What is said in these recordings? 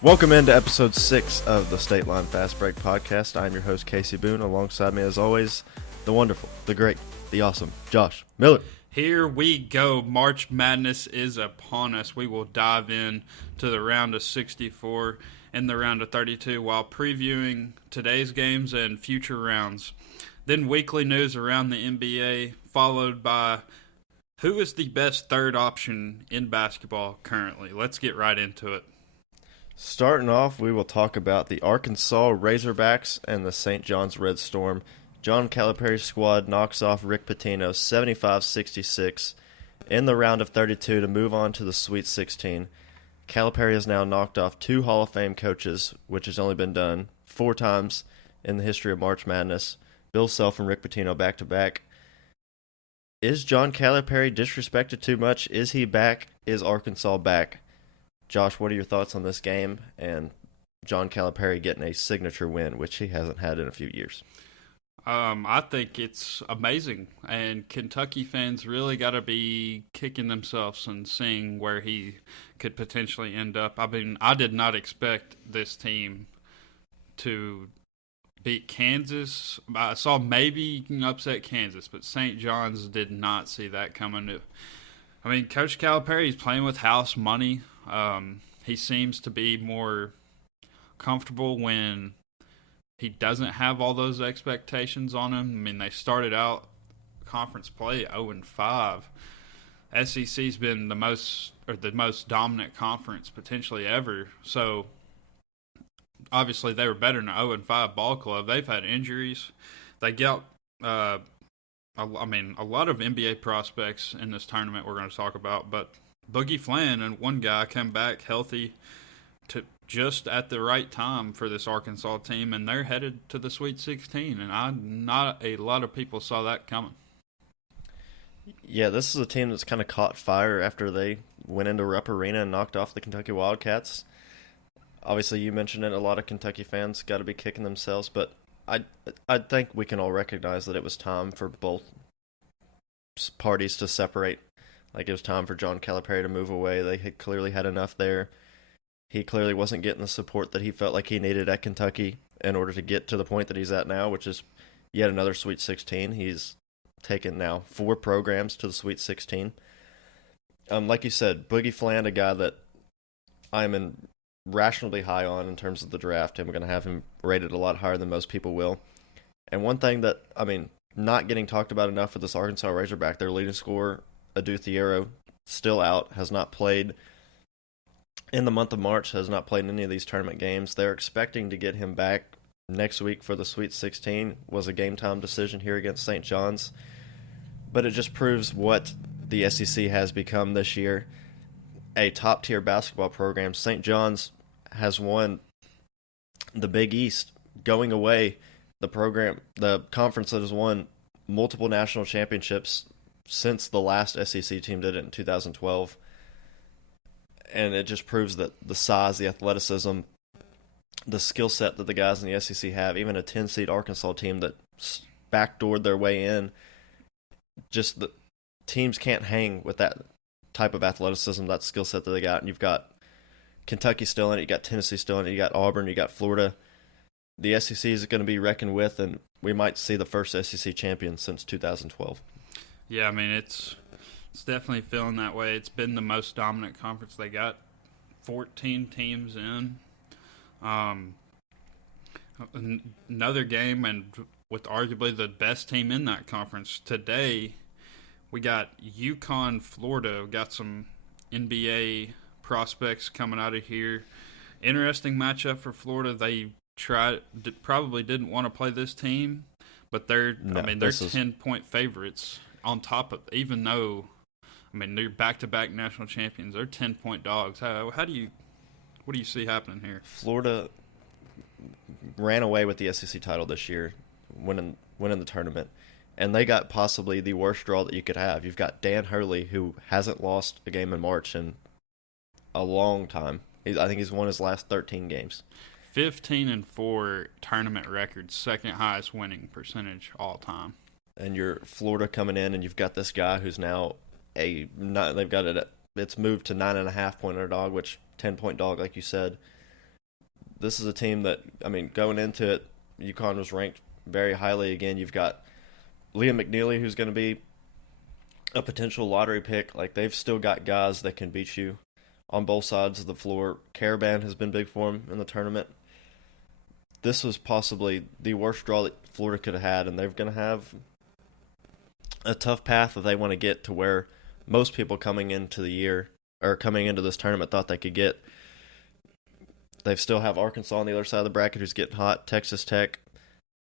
Welcome into episode 6 of the State Line Fast Break podcast. I'm your host, Casey Boone. Alongside me, as always, the wonderful, the great, the awesome Josh Miller. Here we go. March Madness is upon us. We will dive in to the round of 64 and the round of 32 while previewing today's games and future rounds. Then weekly news around the NBA, followed by who is the best third option in basketball currently. Let's get right into it. Starting off, we will talk about the Arkansas Razorbacks and the St. John's Red Storm. John Calipari's squad knocks off Rick Pitino 75-66 in the round of 32 to move on to the Sweet 16. Calipari has now knocked off 2 Hall of Fame coaches, which has only been done 4 times in the history of March Madness. Bill Self and Rick Pitino back-to-back. Is John Calipari disrespected too much? Is he back? Is Arkansas back? Josh, what are your thoughts on this game and John Calipari getting a signature win, which he hasn't had in a few years? I think it's amazing, and Kentucky fans really got to be kicking themselves and seeing where he could potentially end up. I mean, I did not expect this team to beat Kansas. I saw maybe you can upset Kansas, but St. John's did not see that coming. I mean, Coach Calipari is playing with house money. He seems to be more comfortable when he doesn't have all those expectations on him. I mean, they started out conference play 0-5. SEC's been the most dominant conference potentially ever. So obviously they were better than an 0-5 ball club. They've had injuries. They got a lot of NBA prospects in this tournament we're going to talk about, but Boogie Flan and one guy come back healthy to just at the right time for this Arkansas team, and they're headed to the Sweet 16, and not a lot of people saw that coming. Yeah, this is a team that's kind of caught fire after they went into Rupp Arena and knocked off the Kentucky Wildcats. Obviously, you mentioned it, a lot of Kentucky fans got to be kicking themselves, but I think we can all recognize that it was time for both parties to separate. Like, it was time for John Calipari to move away. They had clearly had enough there. He clearly wasn't getting the support that he felt like he needed at Kentucky in order to get to the point that he's at now, which is yet another Sweet 16. He's taken now 4 programs to the Sweet 16. Like you said, Boogie Flan, a guy that I'm rationally high on in terms of the draft, and we're going to have him rated a lot higher than most people will. And one thing that, not getting talked about enough with this Arkansas Razorback, their leading scorer, Adu Thiero, still out, has not played in the month of March, has not played in any of these tournament games. They're expecting to get him back next week for the Sweet 16. Was a game time decision here against St. John's. But it just proves what the SEC has become this year. A top-tier basketball program. St. John's has won the Big East going away. The conference that has won multiple national championships since the last SEC team did it in 2012. And it just proves that the size, the athleticism, the skill set that the guys in the SEC have, even a 10-seed Arkansas team that backdoored their way in, just the teams can't hang with that type of athleticism, that skill set that they got. And you've got Kentucky still in it, you got Tennessee still in it, you got Auburn, you got Florida. The SEC is going to be reckoned with, and we might see the first SEC champion since 2012. Yeah, I mean, it's definitely feeling that way. It's been the most dominant conference. They got 14 teams in. Another game, and with arguably the best team in that conference. Today, we got UConn, Florida. We got some NBA prospects coming out of here. Interesting matchup for Florida. They probably didn't want to play this team, but they're 10-point favorites. On top of, even though, they're back-to-back national champions, they're 10-point dogs. What do you see happening here? Florida ran away with the SEC title this year, winning the tournament, and they got possibly the worst draw that you could have. You've got Dan Hurley, who hasn't lost a game in March in a long time. I think he's won his last 13 games. 15-4 tournament record, second highest winning percentage all time. And you're Florida coming in, and you've got this guy who's now they've got it. It's moved to 9.5 point underdog, which 10-point dog, like you said. this is a team that, I mean, going into it, UConn was ranked very highly. Again, you've got Liam McNeely, who's going to be a potential lottery pick. Like, they've still got guys that can beat you on both sides of the floor. Caravan has been big for him in the tournament. This was possibly the worst draw that Florida could have had, and they're going to have a tough path if they want to get to where most people coming into the year or coming into this tournament thought they could get. They still have Arkansas on the other side of the bracket who's getting hot, Texas Tech,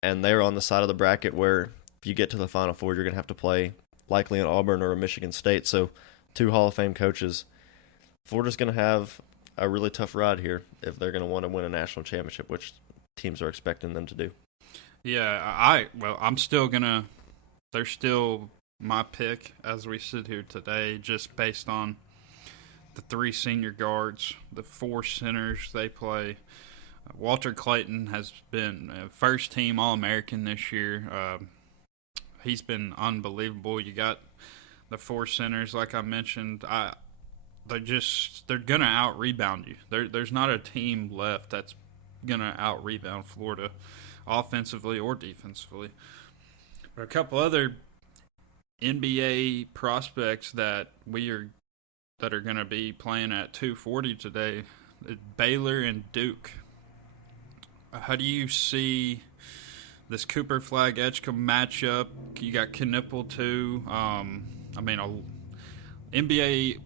and they're on the side of the bracket where if you get to the Final Four, you're going to have to play likely an Auburn or a Michigan State. So 2 Hall of Fame coaches. Florida's going to have a really tough ride here if they're going to want to win a national championship, which teams are expecting them to do. Yeah, I'm still going to – they're still my pick as we sit here today, just based on the 3 senior guards, the 4 centers they play. Walter Clayton has been a first-team All-American this year. He's been unbelievable. You got the 4 centers, like I mentioned. They're gonna out-rebound you. There's not a team left that's gonna out-rebound Florida, offensively or defensively. But a couple other NBA prospects that are gonna be playing at 240 today, Baylor and Duke. How do you see this Cooper Flag Edgecombe matchup? You got Knipple too. NBA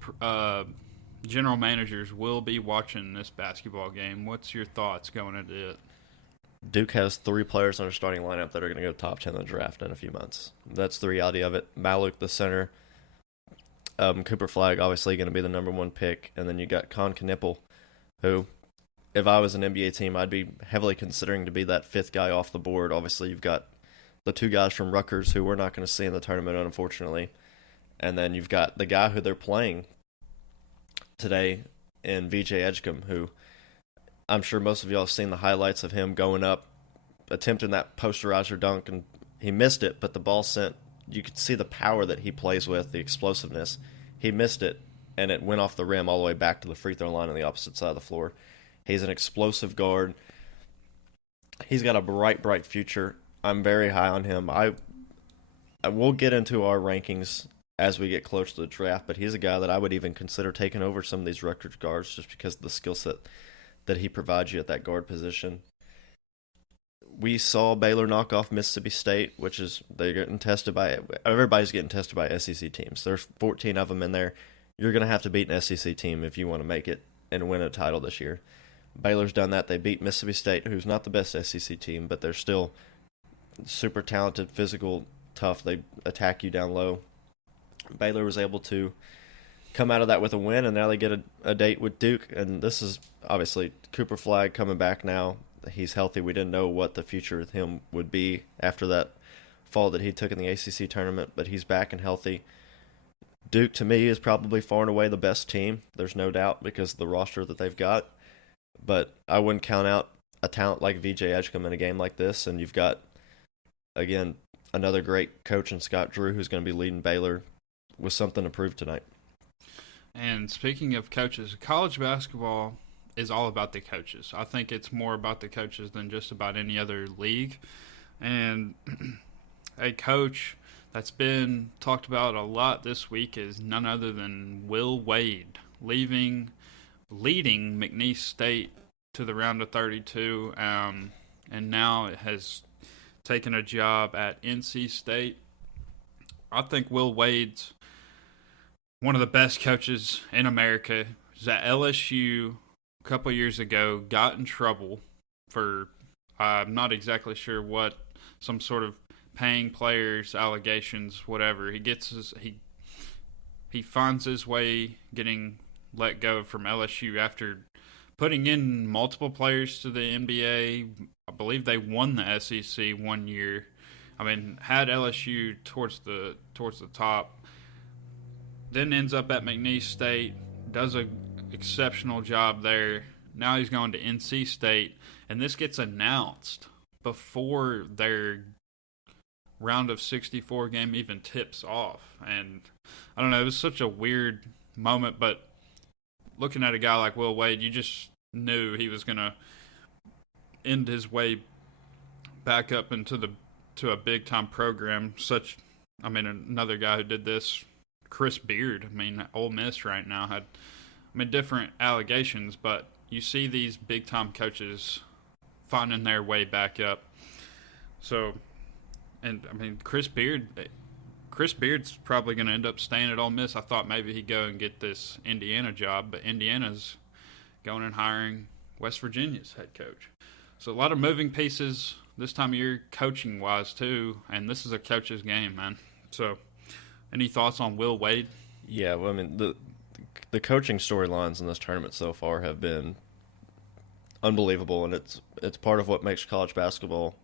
general managers will be watching this basketball game. What's your thoughts going into it? Duke has 3 players on their starting lineup that are going to go top 10 in the draft in a few months. That's the reality of it. Maluk, the center. Cooper Flag, obviously going to be the number 1 pick. And then you got Con Knipple, who, if I was an NBA team, I'd be heavily considering to be that 5th guy off the board. Obviously, you've got the 2 guys from Rutgers who we're not going to see in the tournament, unfortunately. And then you've got the guy who they're playing today in VJ Edgecombe, who I'm sure most of y'all have seen the highlights of him going up, attempting that posterizer dunk, and he missed it, but the ball sent. You could see the power that he plays with, the explosiveness. He missed it, and it went off the rim all the way back to the free throw line on the opposite side of the floor. He's an explosive guard. He's got a bright, bright future. I'm very high on him. I will get into our rankings as we get close to the draft, but he's a guy that I would even consider taking over some of these Rutgers guards just because of the skill set that he provides you at that guard position. We saw Baylor knock off Mississippi State, which is everybody's getting tested by SEC teams. There's 14 of them in there. You're going to have to beat an SEC team if you want to make it and win a title this year. Baylor's done that. They beat Mississippi State, who's not the best SEC team, but they're still super talented, physical, tough. They attack you down low. Baylor was able to come out of that with a win, and now they get a date with Duke. And this is obviously Cooper Flag coming back now. He's healthy. We didn't know what the future with him would be after that fall that he took in the ACC tournament, but he's back and healthy. Duke, to me, is probably far and away the best team. There's no doubt because of the roster that they've got. But I wouldn't count out a talent like VJ Edgecombe in a game like this. And you've got, again, another great coach in Scott Drew who's going to be leading Baylor with something to prove tonight. And speaking of coaches, college basketball is all about the coaches. I think it's more about the coaches than just about any other league. And a coach that's been talked about a lot this week is none other than Will Wade, leading McNeese State to the round of 32, and now it has taken a job at NC State. I think Will Wade's one of the best coaches in America. He's at LSU a couple years ago, got in trouble for, I'm not exactly sure what, some sort of paying players, allegations, whatever. He finds his way getting let go from LSU after putting in multiple players to the NBA. I believe they won the SEC one year. I mean, had LSU towards the top. Then ends up at McNeese State, does an exceptional job there. Now he's going to NC State, and this gets announced before their round of 64 game even tips off. And I don't know, it was such a weird moment, but looking at a guy like Will Wade, you just knew he was going to end his way back up to a big time program. Another guy who did this, Chris Beard. Ole Miss right now had different allegations, but you see these big time coaches finding their way back up. So, Chris Beard's probably going to end up staying at Ole Miss. I thought maybe he'd go and get this Indiana job, but Indiana's going and hiring West Virginia's head coach. So a lot of moving pieces this time of year, coaching-wise too, and this is a coach's game, man. So, any thoughts on Will Wade? Yeah, well, the coaching storylines in this tournament so far have been unbelievable, and it's part of what makes college basketball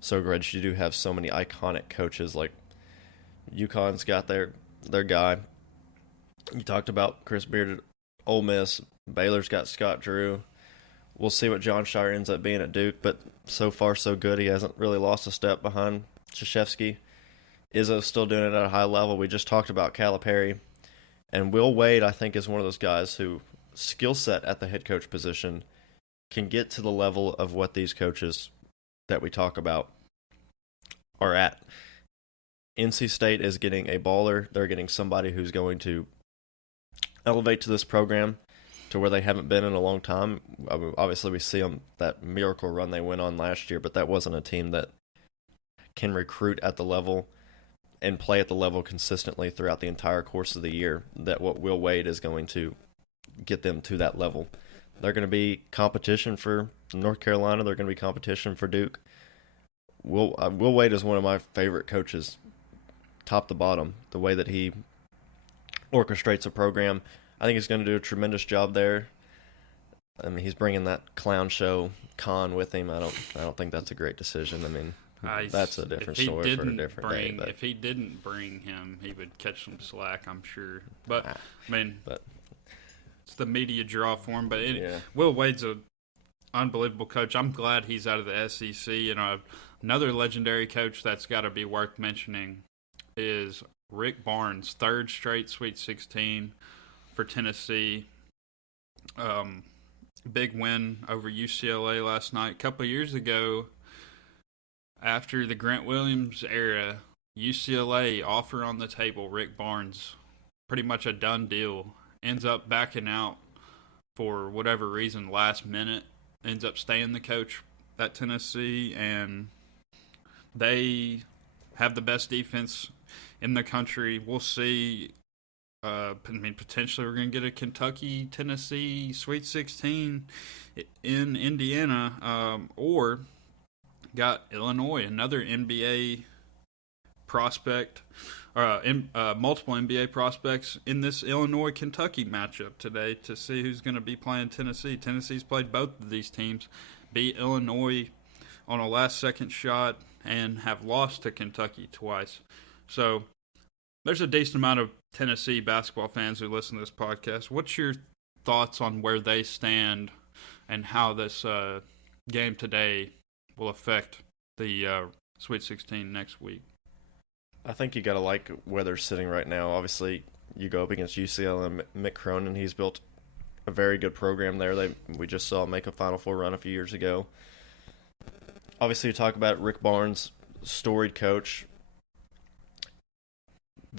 so great. You do have so many iconic coaches. Like UConn's got their guy. You talked about Chris Beard at Ole Miss. Baylor's got Scott Drew. We'll see what John Shire ends up being at Duke, but so far so good. He hasn't really lost a step behind Krzyzewski. Izzo's still doing it at a high level. We just talked about Calipari. And Will Wade, I think, is one of those guys who skill set at the head coach position can get to the level of what these coaches that we talk about are at. NC State is getting a baller. They're getting somebody who's going to elevate to this program to where they haven't been in a long time. Obviously, we see them, that miracle run they went on last year, but that wasn't a team that can recruit at the level and play at the level consistently throughout the entire course of the year. That what Will Wade is going to get them to that level. They're going to be competition for North Carolina. They're going to be competition for Duke. Will Wade is one of my favorite coaches, top to bottom. The way that he orchestrates a program, I think he's going to do a tremendous job there. He's bringing that clown show con with him. I don't think that's a great decision. That's a different story for a different day. But if he didn't bring him, he would catch some slack, I'm sure. But it's the media draw for him. But Will Wade's an unbelievable coach. I'm glad he's out of the SEC. Another legendary coach that's got to be worth mentioning is Rick Barnes, third straight Sweet 16 for Tennessee. Big win over UCLA last night. A couple of years ago, after the Grant Williams era, UCLA offer on the table, Rick Barnes, pretty much a done deal. Ends up backing out for whatever reason last minute. Ends up staying the coach at Tennessee, and they have the best defense in the country. We'll see. Potentially we're going to get a Kentucky-Tennessee Sweet 16 in Indiana, or got Illinois, another NBA prospect, multiple NBA prospects in this Illinois-Kentucky matchup today to see who's going to be playing Tennessee. Tennessee's played both of these teams, beat Illinois on a last-second shot, and have lost to Kentucky twice. So there's a decent amount of Tennessee basketball fans who listen to this podcast. What's your thoughts on where they stand and how this game today will affect the Sweet 16 next week? I think you got to like where they're sitting right now. Obviously, you go up against UCLA and Mick Cronin. He's built a very good program there. We just saw him make a Final Four run a few years ago. Obviously, you talk about Rick Barnes, storied coach.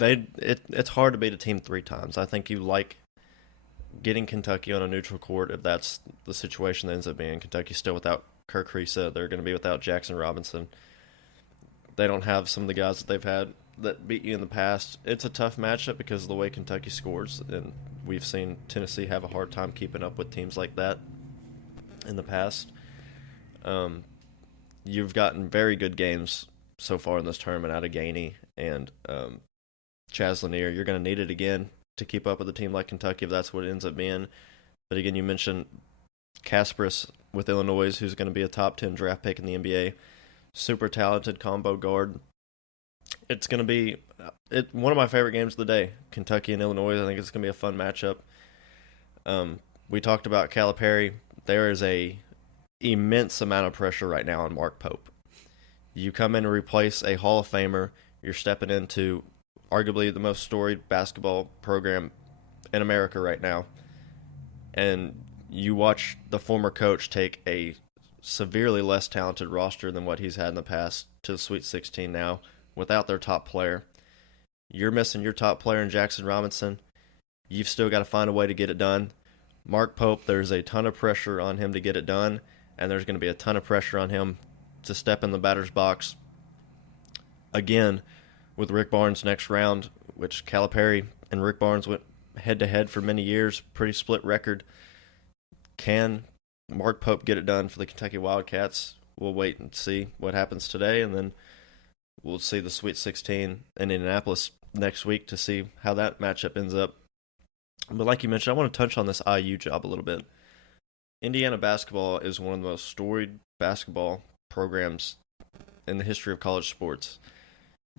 It's hard to beat a team 3 times. I think you like getting Kentucky on a neutral court if that's the situation that ends up being. Kentucky's still without Kirk Kriisa. They're going to be without Jackson Robinson. They don't have some of the guys that they've had that beat you in the past. It's a tough matchup because of the way Kentucky scores, and we've seen Tennessee have a hard time keeping up with teams like that in the past. You've gotten very good games so far in this tournament out of Gainey and Chaz Lanier. You're going to need it again to keep up with a team like Kentucky if that's what it ends up being. But again, you mentioned Kasparis with Illinois, who's going to be a top 10 draft pick in the NBA. Super talented combo guard. It's going to be one of my favorite games of the day. Kentucky and Illinois. I think it's going to be a fun matchup. We talked about Calipari. There is a immense amount of pressure right now on Mark Pope. You come in and replace a Hall of Famer. You're stepping into arguably the most storied basketball program in America right now. And you watch the former coach take a severely less talented roster than what he's had in the past to the Sweet 16 now without their top player. You're missing your top player in Jackson Robinson. You've still got to find a way to get it done. Mark Pope, there's a ton of pressure on him to get it done, and there's going to be a ton of pressure on him to step in the batter's box again with Rick Barnes next round, which Calipari and Rick Barnes went head-to-head for many years, pretty split record. Can Mark Pope get it done for the Kentucky Wildcats? We'll wait and see what happens today, and then we'll see the Sweet 16 in Indianapolis next week to see how that matchup ends up. But like you mentioned, I want to touch on this IU job a little bit. Indiana basketball is one of the most storied basketball programs in the history of college sports.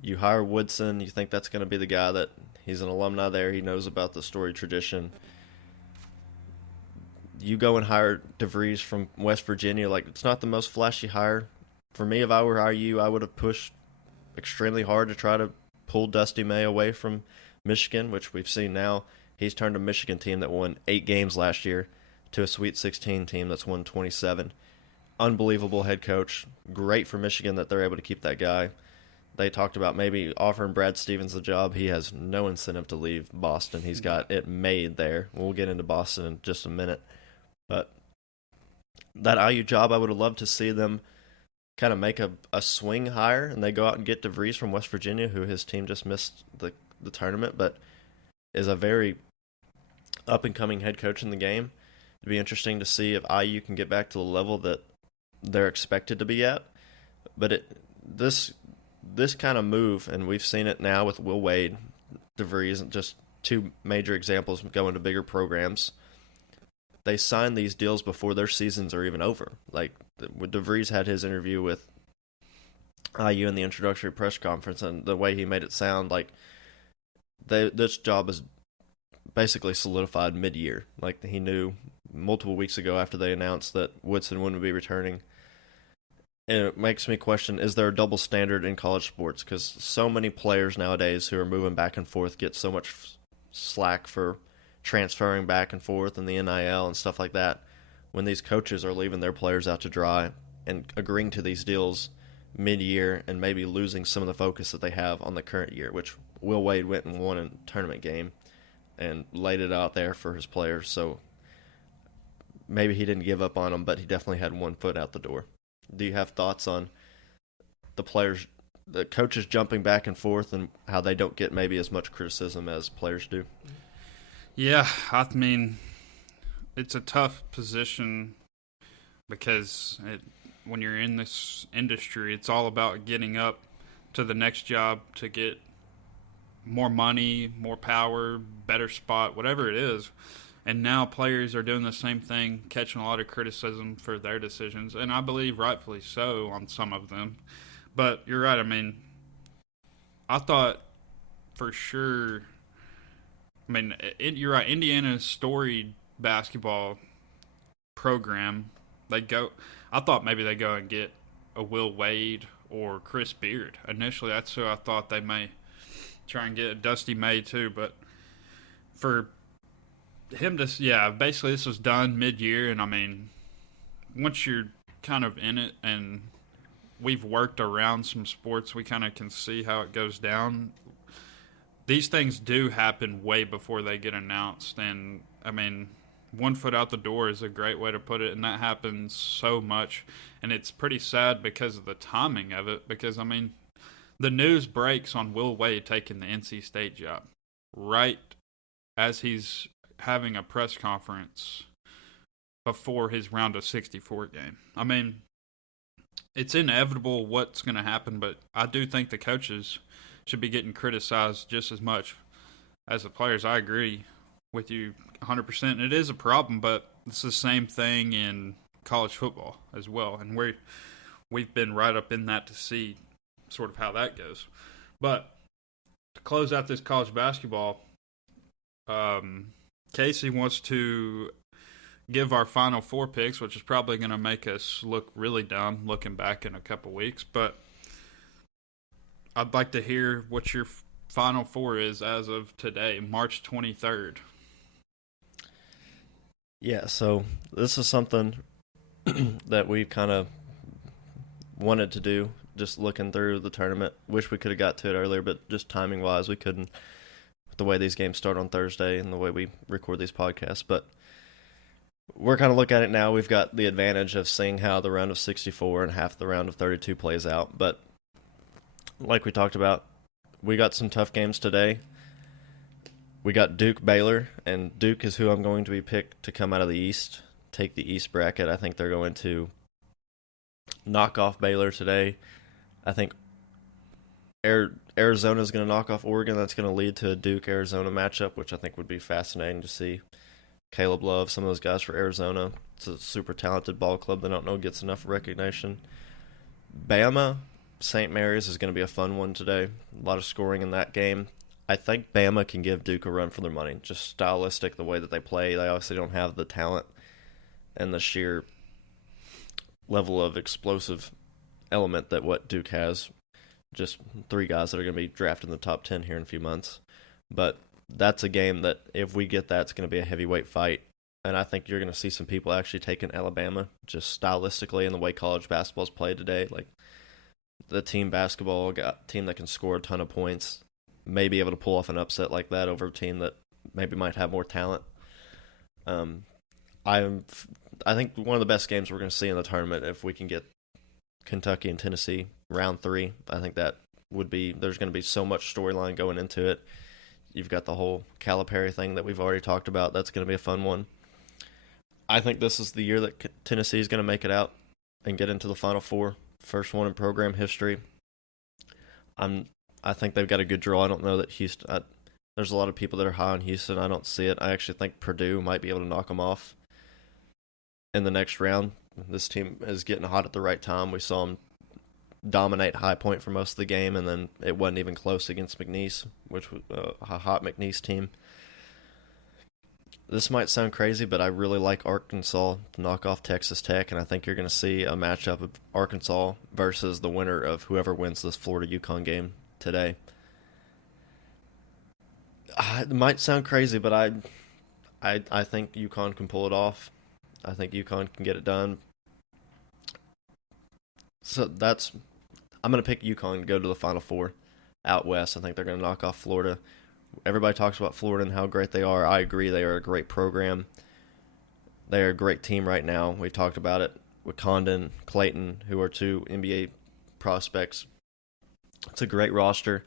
You hire Woodson, you think that's going to be the guy that he's an alumni there, he knows about the storied tradition. You go and hire DeVries from West Virginia, like it's not the most flashy hire. For me, if I were IU, I would have pushed extremely hard to try to pull Dusty May away from Michigan, which we've seen now. He's turned a Michigan team that won 8 games last year to a Sweet 16 team that's won 27. Unbelievable head coach. Great for Michigan that they're able to keep that guy. They talked about maybe offering Brad Stevens the job. He has no incentive to leave Boston. He's got it made there. We'll get into Boston in just a minute. But that IU job, I would have loved to see them kind of make a swing hire, and they go out and get DeVries from West Virginia, who his team just missed the tournament, but is a very up-and-coming head coach in the game. It'd be interesting to see if IU can get back to the level that they're expected to be at. But this kind of move, and we've seen it now with Will Wade, DeVries, just two major examples going to bigger programs. They sign these deals before their seasons are even over. Like, DeVries had his interview with IU in the introductory press conference, and the way he made it sound like this job is basically solidified mid-year. Like, he knew multiple weeks ago after they announced that Woodson wouldn't be returning. And it makes me question, is there a double standard in college sports? Because so many players nowadays who are moving back and forth get so much slack for transferring back and forth and the NIL and stuff like that, when these coaches are leaving their players out to dry and agreeing to these deals mid-year and maybe losing some of the focus that they have on the current year, which Will Wade went and won a tournament game and laid it out there for his players. So maybe he didn't give up on them, but he definitely had one foot out the door. Do you have thoughts on the coaches jumping back and forth and how they don't get maybe as much criticism as players do? Yeah, I mean, it's a tough position because when you're in this industry, it's all about getting up to the next job to get more money, more power, better spot, whatever it is. And now players are doing the same thing, catching a lot of criticism for their decisions, and I believe rightfully so on some of them. But you're right. I mean, I thought for sure – I mean, you're right. Indiana's storied basketball program, I thought maybe they go and get a Will Wade or Chris Beard. Initially, that's who I thought they may try and get a Dusty May too. But for him to, basically this was done mid-year. And, I mean, once you're kind of in it and we've worked around some sports, we kind of can see how it goes down. These things do happen way before they get announced, and, I mean, one foot out the door is a great way to put it, and that happens so much, and it's pretty sad because of the timing of it, because, I mean, the news breaks on Will Wade taking the NC State job right as he's having a press conference before his round of 64 game. I mean, it's inevitable what's going to happen, but I do think the coaches should be getting criticized just as much as the players. I agree with you 100%. And it is a problem, but it's the same thing in college football as well. And we've been right up in that to see sort of how that goes. But to close out this college basketball, Kasey wants to give our Final Four picks, which is probably going to make us look really dumb looking back in a couple weeks. But I'd like to hear what your Final Four is as of today, March 23rd. Yeah, so this is something that we kind of wanted to do. Just looking through the tournament, wish we could have got to it earlier, but just timing wise, we couldn't. The way these games start on Thursday and the way we record these podcasts, but we're kind of looking at it now. We've got the advantage of seeing how the round of 64 and half the round of 32 plays out. But like we talked about, we got some tough games today. We got Duke Baylor, and Duke is who I'm going to be picked to come out of the East, take the East bracket. I think they're going to knock off Baylor today. I think Arizona is going to knock off Oregon. That's going to lead to a Duke-Arizona matchup, which I think would be fascinating to see. Caleb Love, some of those guys for Arizona. It's a super talented ball club that I don't know gets enough recognition. Bama, St. Mary's is going to be a fun one today. A lot of scoring in that game. I think Bama can give Duke a run for their money. Just stylistic, the way that they play. They obviously don't have the talent and the sheer level of explosive element that what Duke has. Just three guys that are going to be drafted in the top 10 here in a few months. But that's a game that if we get that, it's going to be a heavyweight fight. And I think you're going to see some people actually taking Alabama just stylistically in the way college basketball is played today. Like the team basketball, got a team that can score a ton of points, may be able to pull off an upset like that over a team that maybe might have more talent. I think one of the best games we're going to see in the tournament, if we can get Kentucky and Tennessee round 3, I think that would be, there's going to be so much storyline going into it. You've got the whole Calipari thing that we've already talked about. That's going to be a fun one. I think this is the year that Tennessee is going to make it out and get into the Final Four. First one in program history. I think they've got a good draw. I don't know that Houston. There's a lot of people that are high on Houston. I don't see it. I actually think Purdue might be able to knock them off in the next round. This team is getting hot at the right time. We saw them dominate High Point for most of the game, and then it wasn't even close against McNeese, which was a hot McNeese team. This might sound crazy, but I really like Arkansas to knock off Texas Tech, and I think you're going to see a matchup of Arkansas versus the winner of whoever wins this Florida-UConn game today. It might sound crazy, but I think UConn can pull it off. I think UConn can get it done. So I'm going to pick UConn to go to the Final Four out west. I think they're going to knock off Florida. Everybody talks about Florida and how great they are. I agree. They are a great program. They are a great team right now. We talked about it with Condon, Clayton, who are two NBA prospects. It's a great roster.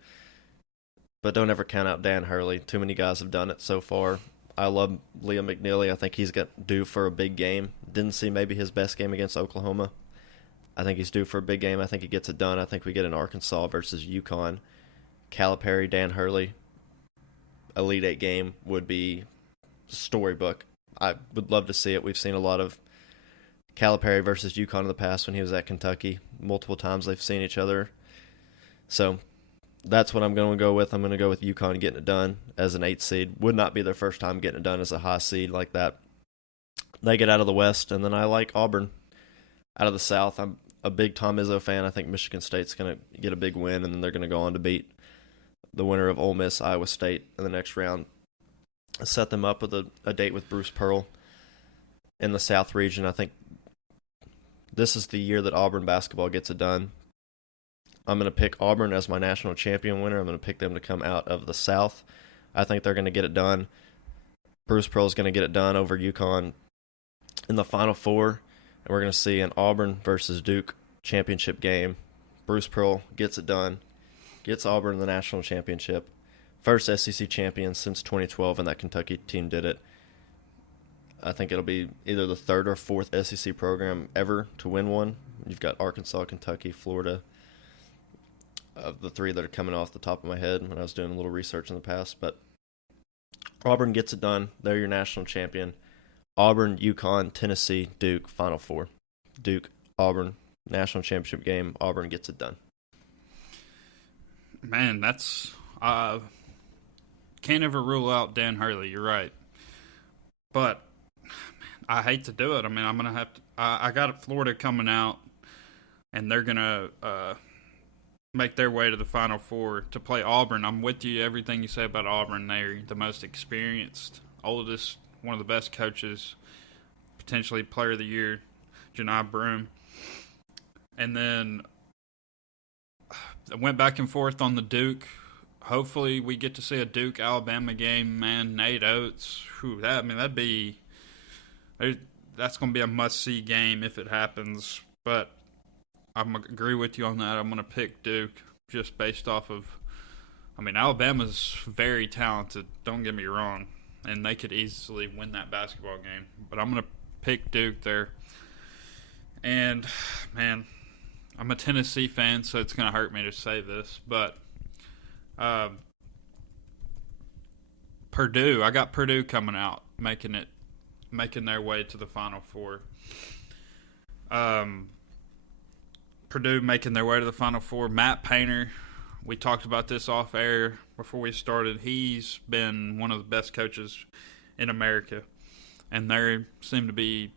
But don't ever count out Dan Hurley. Too many guys have done it so far. I love Liam McNeely. I think he's got due for a big game. Didn't see maybe his best game against Oklahoma. I think he's due for a big game. I think he gets it done. I think we get an Arkansas versus UConn. Calipari, Dan Hurley, Elite Eight game would be storybook. I would love to see it. We've seen a lot of Calipari versus UConn in the past when he was at Kentucky. Multiple times they've seen each other. So that's what I'm going to go with. I'm going to go with UConn getting it done as an 8 seed. Would not be their first time getting it done as a high seed like that. They get out of the West, and then I like Auburn out of the South. I'm a big Tom Izzo fan. I think Michigan State's going to get a big win, and then they're going to go on to beat the winner of Ole Miss, Iowa State in the next round. Set them up with a date with Bruce Pearl in the South region. I think this is the year that Auburn basketball gets it done. I'm going to pick Auburn as my national champion winner. I'm going to pick them to come out of the South. I think they're going to get it done. Bruce Pearl is going to get it done over UConn in the Final Four. And we're going to see an Auburn versus Duke championship game. Bruce Pearl gets it done. Gets Auburn the national championship. First SEC champion since 2012, and that Kentucky team did it. I think it'll be either the third or fourth SEC program ever to win one. You've got Arkansas, Kentucky, Florida. Of the three that are coming off the top of my head when I was doing a little research in the past. But Auburn gets it done. They're your national champion. Auburn, UConn, Tennessee, Duke, Final Four. Duke, Auburn, national championship game. Auburn gets it done. Man, that's can't ever rule out Dan Hurley. You're right, but I hate to do it. I mean, I'm gonna have to. I got Florida coming out, and they're gonna make their way to the Final Four to play Auburn. I'm with you. Everything you say about Auburn, they're the most experienced, oldest, one of the best coaches, potentially Player of the Year Janai Broom. And then I went back and forth on the Duke. Hopefully we get to see a Duke-Alabama game. Man, Nate Oates, that'd be – that's going to be a must-see game if it happens. But I agree with you on that. I'm going to pick Duke just based off of – Alabama's very talented, don't get me wrong, and they could easily win that basketball game. But I'm going to pick Duke there. And, man, I'm a Tennessee fan, so it's going to hurt me to say this, but Purdue, I got Purdue coming out, making their way to the Final Four. Purdue making their way to the Final Four. Matt Painter, we talked about this off air before we started. He's been one of the best coaches in America, and they seem to be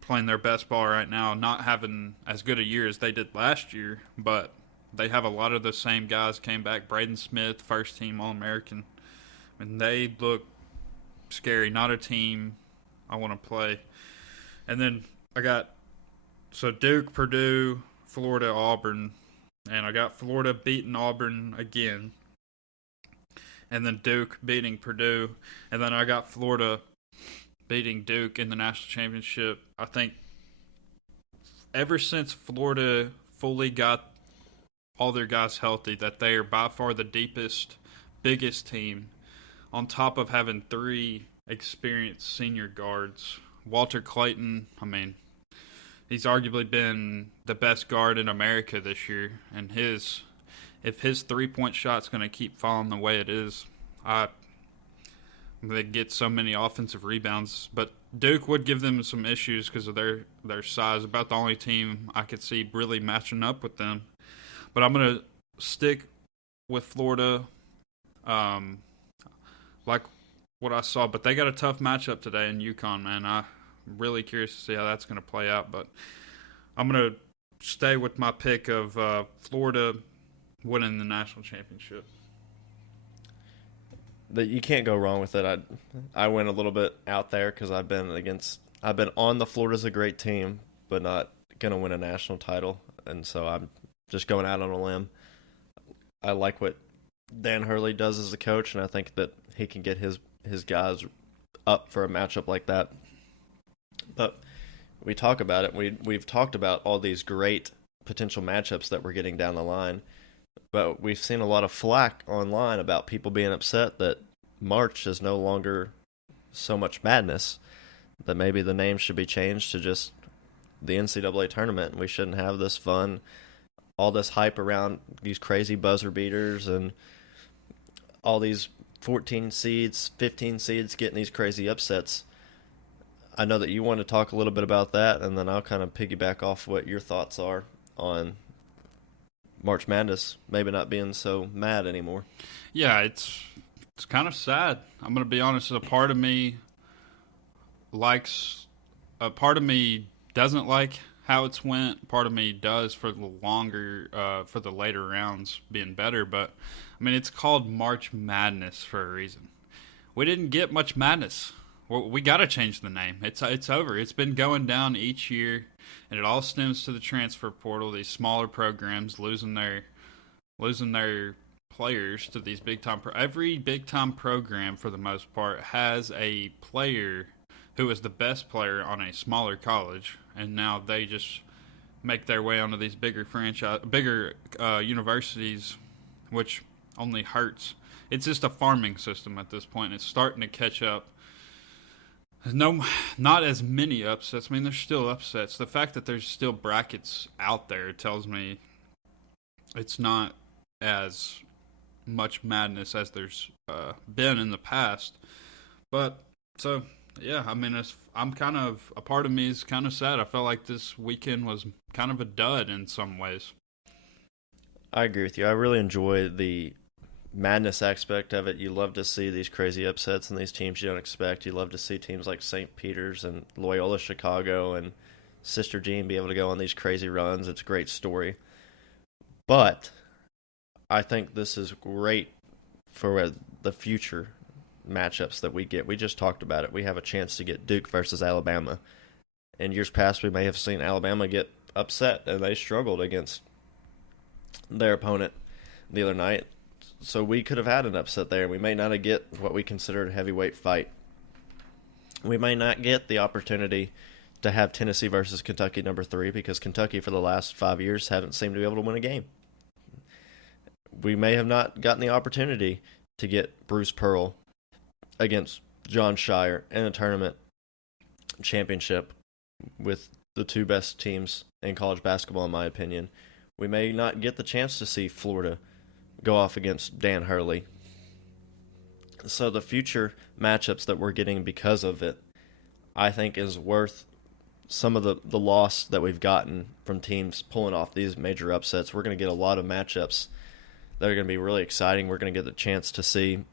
playing their best ball right now, not having as good a year as they did last year, but they have a lot of the same guys came back. Braden Smith, first-team All-American, and they look scary. Not a team I want to play. And then I got Duke, Purdue, Florida, Auburn, and I got Florida beating Auburn again, and then Duke beating Purdue, and then I got Florida beating Duke in the national championship. I think ever since Florida fully got all their guys healthy, that they are by far the deepest, biggest team, on top of having 3 experienced senior guards. Walter Clayton, he's arguably been the best guard in America this year, and if his 3-point shot's going to keep falling the way it is, they get so many offensive rebounds. But Duke would give them some issues because of their size. About the only team I could see really matching up with them. But I'm going to stick with Florida, like what I saw. But they got a tough matchup today in UConn, man. I'm really curious to see how that's going to play out. But I'm going to stay with my pick of Florida winning the national championship. You can't go wrong with it. I went a little bit out there because I've been on the Florida's a great team, but not going to win a national title, and so I'm just going out on a limb. I like what Dan Hurley does as a coach, and I think that he can get his guys up for a matchup like that. But we talk about it. We've talked about all these great potential matchups that we're getting down the line. But we've seen a lot of flack online about people being upset that March is no longer so much madness, that maybe the name should be changed to just the NCAA tournament, and we shouldn't have this fun, all this hype around these crazy buzzer beaters and all these 14 seeds, 15 seeds getting these crazy upsets. I know that you want to talk a little bit about that, and then I'll kind of piggyback off what your thoughts are on March Madness maybe not being so mad anymore. Yeah, it's kind of sad. I'm going to be honest. A part of me doesn't like how it's went. Part of me does for the later rounds being better. But it's called March Madness for a reason. We didn't get much madness. We got to change the name. It's over. It's been going down each year. And it all stems to the transfer portal. These smaller programs losing their players to these big time. Every big time program, for the most part, has a player who is the best player on a smaller college, and now they just make their way onto these bigger universities, which only hurts. It's just a farming system at this point. It's starting to catch up. There's not as many upsets. There's still upsets. The fact that there's still brackets out there tells me it's not as much madness as there's been in the past. But, so, yeah, I'm kind of, a part of me is kind of sad. I felt like this weekend was kind of a dud in some ways. I agree with you. I really enjoy the madness aspect of it. You love to see these crazy upsets and these teams you don't expect. You love to see teams like St. Peter's and Loyola Chicago and Sister Jean be able to go on these crazy runs. It's a great story. But I think this is great for the future matchups that we get. We just talked about it. We have a chance to get Duke versus Alabama. In years past, we may have seen Alabama get upset, and they struggled against their opponent the other night. So we could have had an upset there. We may not have get what we considered a heavyweight fight. We may not get the opportunity to have Tennessee versus Kentucky number 3 because Kentucky for the last 5 years haven't seemed to be able to win a game. We may have not gotten the opportunity to get Bruce Pearl against John Shire in a tournament championship with the 2 best teams in college basketball, in my opinion. We may not get the chance to see Florida go off against Dan Hurley. So the future matchups that we're getting because of it, I think, is worth some of the loss that we've gotten from teams pulling off these major upsets. We're going to get a lot of matchups that are going to be really exciting. We're going to get the chance to see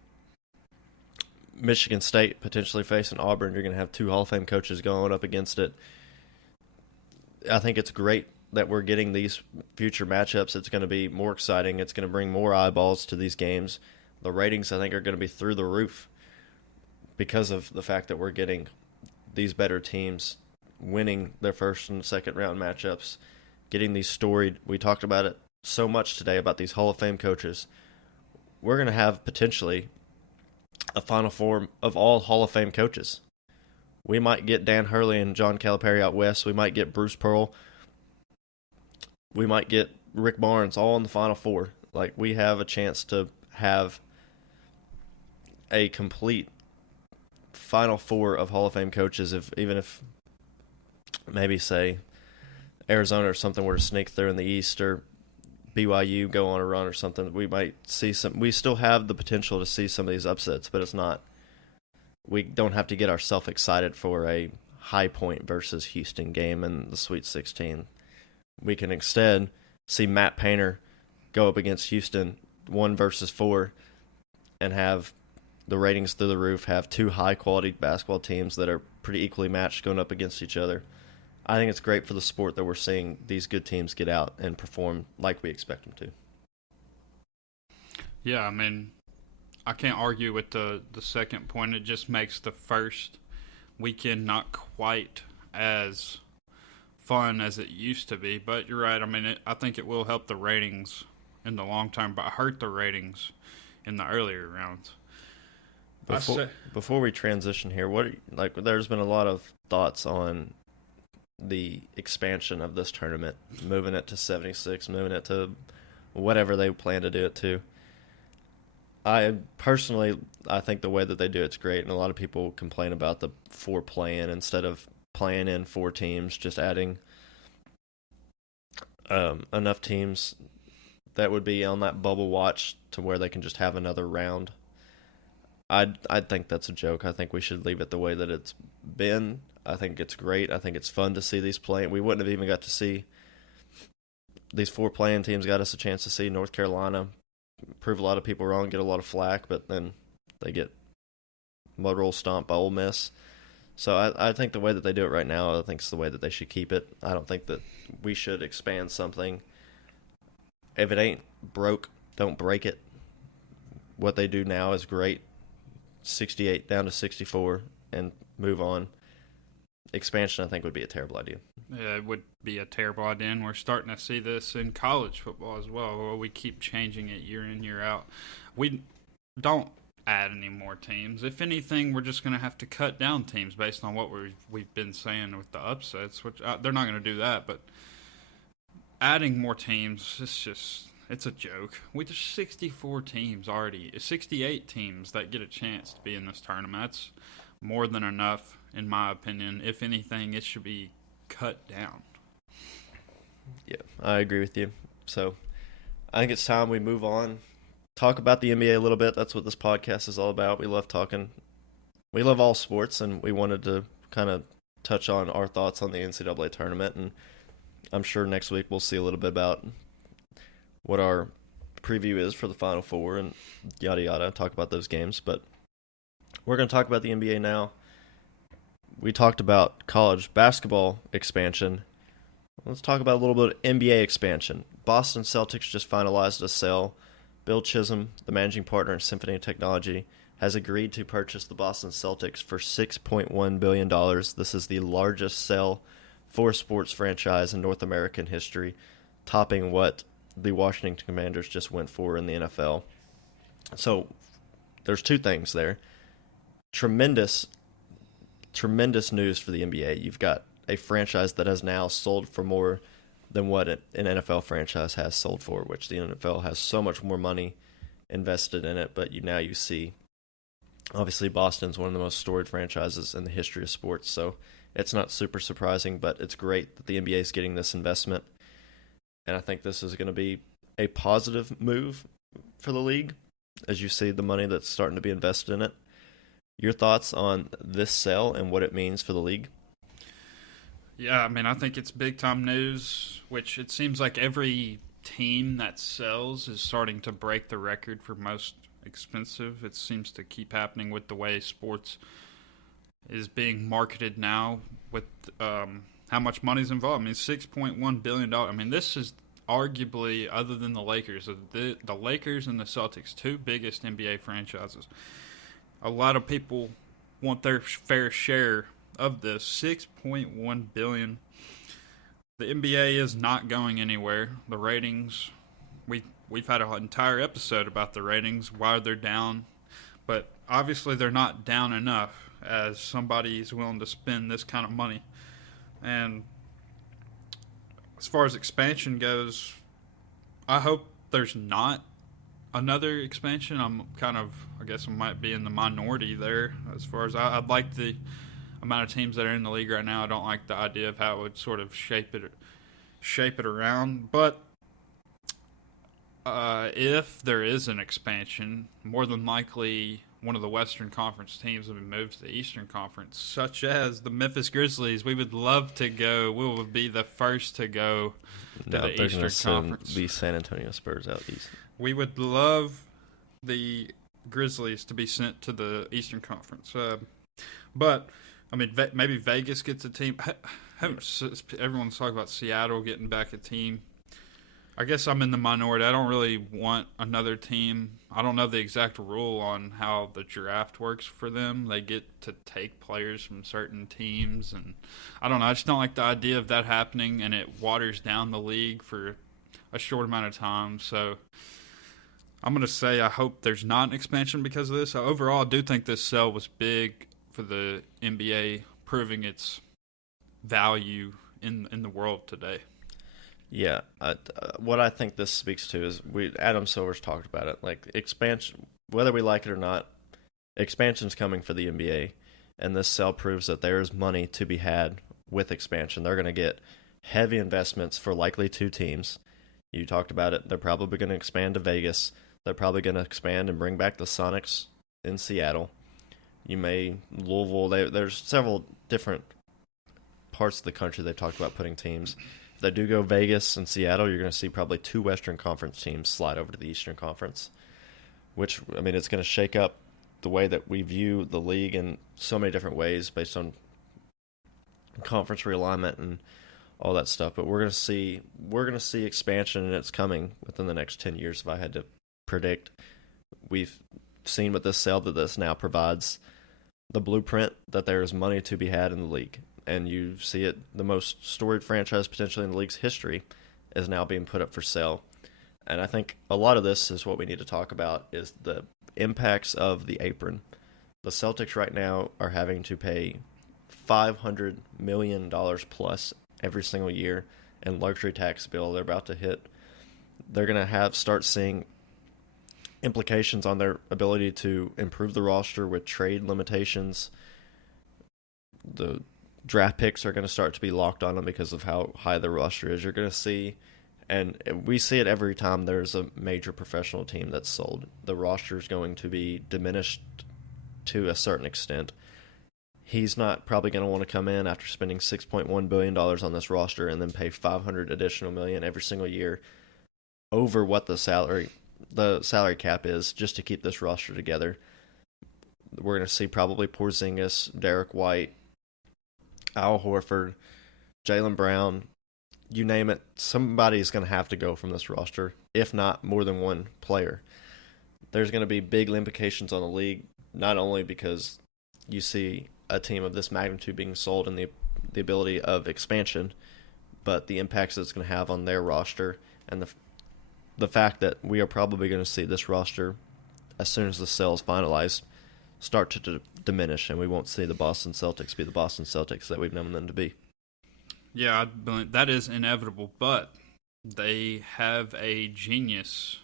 Michigan State potentially facing Auburn. You're going to have 2 Hall of Fame coaches going up against it. I think it's great that we're getting these future matchups. It's going to be more exciting. It's going to bring more eyeballs to these games. The ratings, I think, are going to be through the roof because of the fact that we're getting these better teams winning their first and second round matchups, getting these storied. We talked about it so much today about these Hall of Fame coaches. We're going to have potentially a Final Four of all Hall of Fame coaches. We might get Dan Hurley and John Calipari out west. We might get Bruce Pearl. We might get Rick Barnes all in the Final Four. Like, we have a chance to have a complete Final Four of Hall of Fame coaches, even if maybe, say, Arizona or something were to sneak through in the East, or BYU go on a run or something. We might see some. We still have the potential to see some of these upsets, but it's not. We don't have to get ourselves excited for a High Point versus Houston game in the Sweet 16. We can instead see Matt Painter go up against Houston 1 versus 4 and have the ratings through the roof, have 2 high-quality basketball teams that are pretty equally matched going up against each other. I think it's great for the sport that we're seeing these good teams get out and perform like we expect them to. Yeah, I mean, I can't argue with the second point. It just makes the first weekend not quite as fun as it used to be. But you're right. I mean, I think it will help the ratings in the long term, but hurt the ratings in the earlier rounds. Before we transition here, there's been a lot of thoughts on the expansion of this tournament, moving it to 76, moving it to whatever they plan to do it to. I think the way that they do it's great, and a lot of people complain about the 4 play-in instead of playing in 4 teams, just adding enough teams that would be on that bubble watch to where they can just have another round. I think that's a joke. I think we should leave it the way that it's been. I think it's great. I think it's fun to see these play. We wouldn't have even got to see these 4 playing teams. Got us a chance to see North Carolina prove a lot of people wrong, get a lot of flack, but then they get mud roll stomped by Ole Miss. So I think the way that they do it right now, I think it's the way that they should keep it. I don't think that we should expand something. If it ain't broke, don't break it. What they do now is great. 68 down to 64 and move on. Expansion, I think, would be a terrible idea. Yeah, it would be a terrible idea, and we're starting to see this in college football as well, where we keep changing it year in, year out. We don't add any more teams. If anything, we're just going to have to cut down teams based on what we've been saying with the upsets, which they're not going to do that, but adding more teams, it's a joke. There's 64 teams already, 68 teams that get a chance to be in this tournament. That's more than enough, in my opinion. If anything, it should be cut down. Yeah, I agree with you. So I think it's time we move on. Talk about the NBA a little bit. That's what this podcast is all about. We love talking. We love all sports, and we wanted to kind of touch on our thoughts on the NCAA tournament. And I'm sure next week we'll see a little bit about what our preview is for the Final Four and yada yada, talk about those games. But we're going to talk about the NBA now. We talked about college basketball expansion. Let's talk about a little bit of NBA expansion. Boston Celtics just finalized a sale. Bill Chisholm, the managing partner in Symphony of Technology, has agreed to purchase the Boston Celtics for $6.1 billion. This is the largest sale for a sports franchise in North American history, topping what the Washington Commanders just went for in the NFL. So there's two things there. Tremendous news for the NBA. You've got a franchise that has now sold for more than what an NFL franchise has sold for, which the NFL has so much more money invested in it. But now you see, obviously, Boston's one of the most storied franchises in the history of sports, so it's not super surprising, but it's great that the NBA is getting this investment. And I think this is going to be a positive move for the league, as you see the money that's starting to be invested in it. Your thoughts on this sale and what it means for the league? Yeah, I mean, I think it's big-time news, which it seems like every team that sells is starting to break the record for most expensive. It seems to keep happening with the way sports is being marketed now with how much money's involved. I mean, $6.1 billion. I mean, this is arguably, other than the Lakers, the Lakers and the Celtics, two biggest NBA franchises. A lot of people want their fair share of this. $6.1 billion. The NBA is not going anywhere. The ratings, we've had an entire episode about the ratings, why they're down, but obviously they're not down enough as somebody is willing to spend this kind of money. And as far as expansion goes, I hope there's not another expansion. I guess I might be in the minority there as far as I'd like the amount of teams that are in the league right now. I don't like the idea of how it would sort of shape it around. But if there is an expansion, more than likely one of the Western Conference teams will be moved to the Eastern Conference, such as the Memphis Grizzlies. We would love to go. We will be the first to go to the Eastern Conference. The San Antonio Spurs out east. We would love the Grizzlies to be sent to the Eastern Conference. But, I mean, maybe Vegas gets a team. Everyone's talking about Seattle getting back a team. I guess I'm in the minority. I don't really want another team. I don't know the exact rule on how the draft works for them. They get to take players from certain teams, and I don't know. I just don't like the idea of that happening, and it waters down the league for a short amount of time. So I'm going to say I hope there's not an expansion because of this. So overall, I do think this sell was big for the NBA, proving its value in the world today. Yeah, what I think this speaks to is Adam Silver's talked about it. Like, expansion, whether we like it or not, expansion's coming for the NBA, and this sell proves that there is money to be had with expansion. They're going to get heavy investments for likely two teams. You talked about it. They're probably going to expand to Vegas. They're probably going to expand and bring back the Sonics in Seattle. Louisville. There's several different parts of the country they've talked about putting teams. If they do go Vegas and Seattle, you're going to see probably two Western Conference teams slide over to the Eastern Conference, which, I mean, it's going to shake up the way that we view the league in so many different ways based on conference realignment and all that stuff. But we're going to see expansion, and it's coming within the next 10 years if I had to predict. We've seen with this sale that this now provides the blueprint that there is money to be had in the league. And you see it, the most storied franchise potentially in the league's history is now being put up for sale. And I think a lot of this is what we need to talk about is the impacts of the apron. The Celtics right now are having to pay $500 million plus every single year in luxury tax bill they're about to hit. They're going to start seeing implications on their ability to improve the roster with trade limitations. The draft picks are going to start to be locked on them because of how high the roster is. You're going to see, and we see it every time there's a major professional team that's sold. The roster is going to be diminished to a certain extent. He's not probably going to want to come in after spending $6.1 billion on this roster and then pay $500 additional million every single year over what the salary cap is just to keep this roster together. We're going to see probably Porzingis, Derek White, Al Horford, Jaylen Brown, you name it, somebody's going to have to go from this roster, if not more than one player. There's going to be big implications on the league not only because you see a team of this magnitude being sold and the ability of expansion, but the impacts it's going to have on their roster and the fact that we are probably going to see this roster, as soon as the sale is finalized, start to diminish, and we won't see the Boston Celtics be the Boston Celtics that we've known them to be. Yeah, that is inevitable, but they have a genius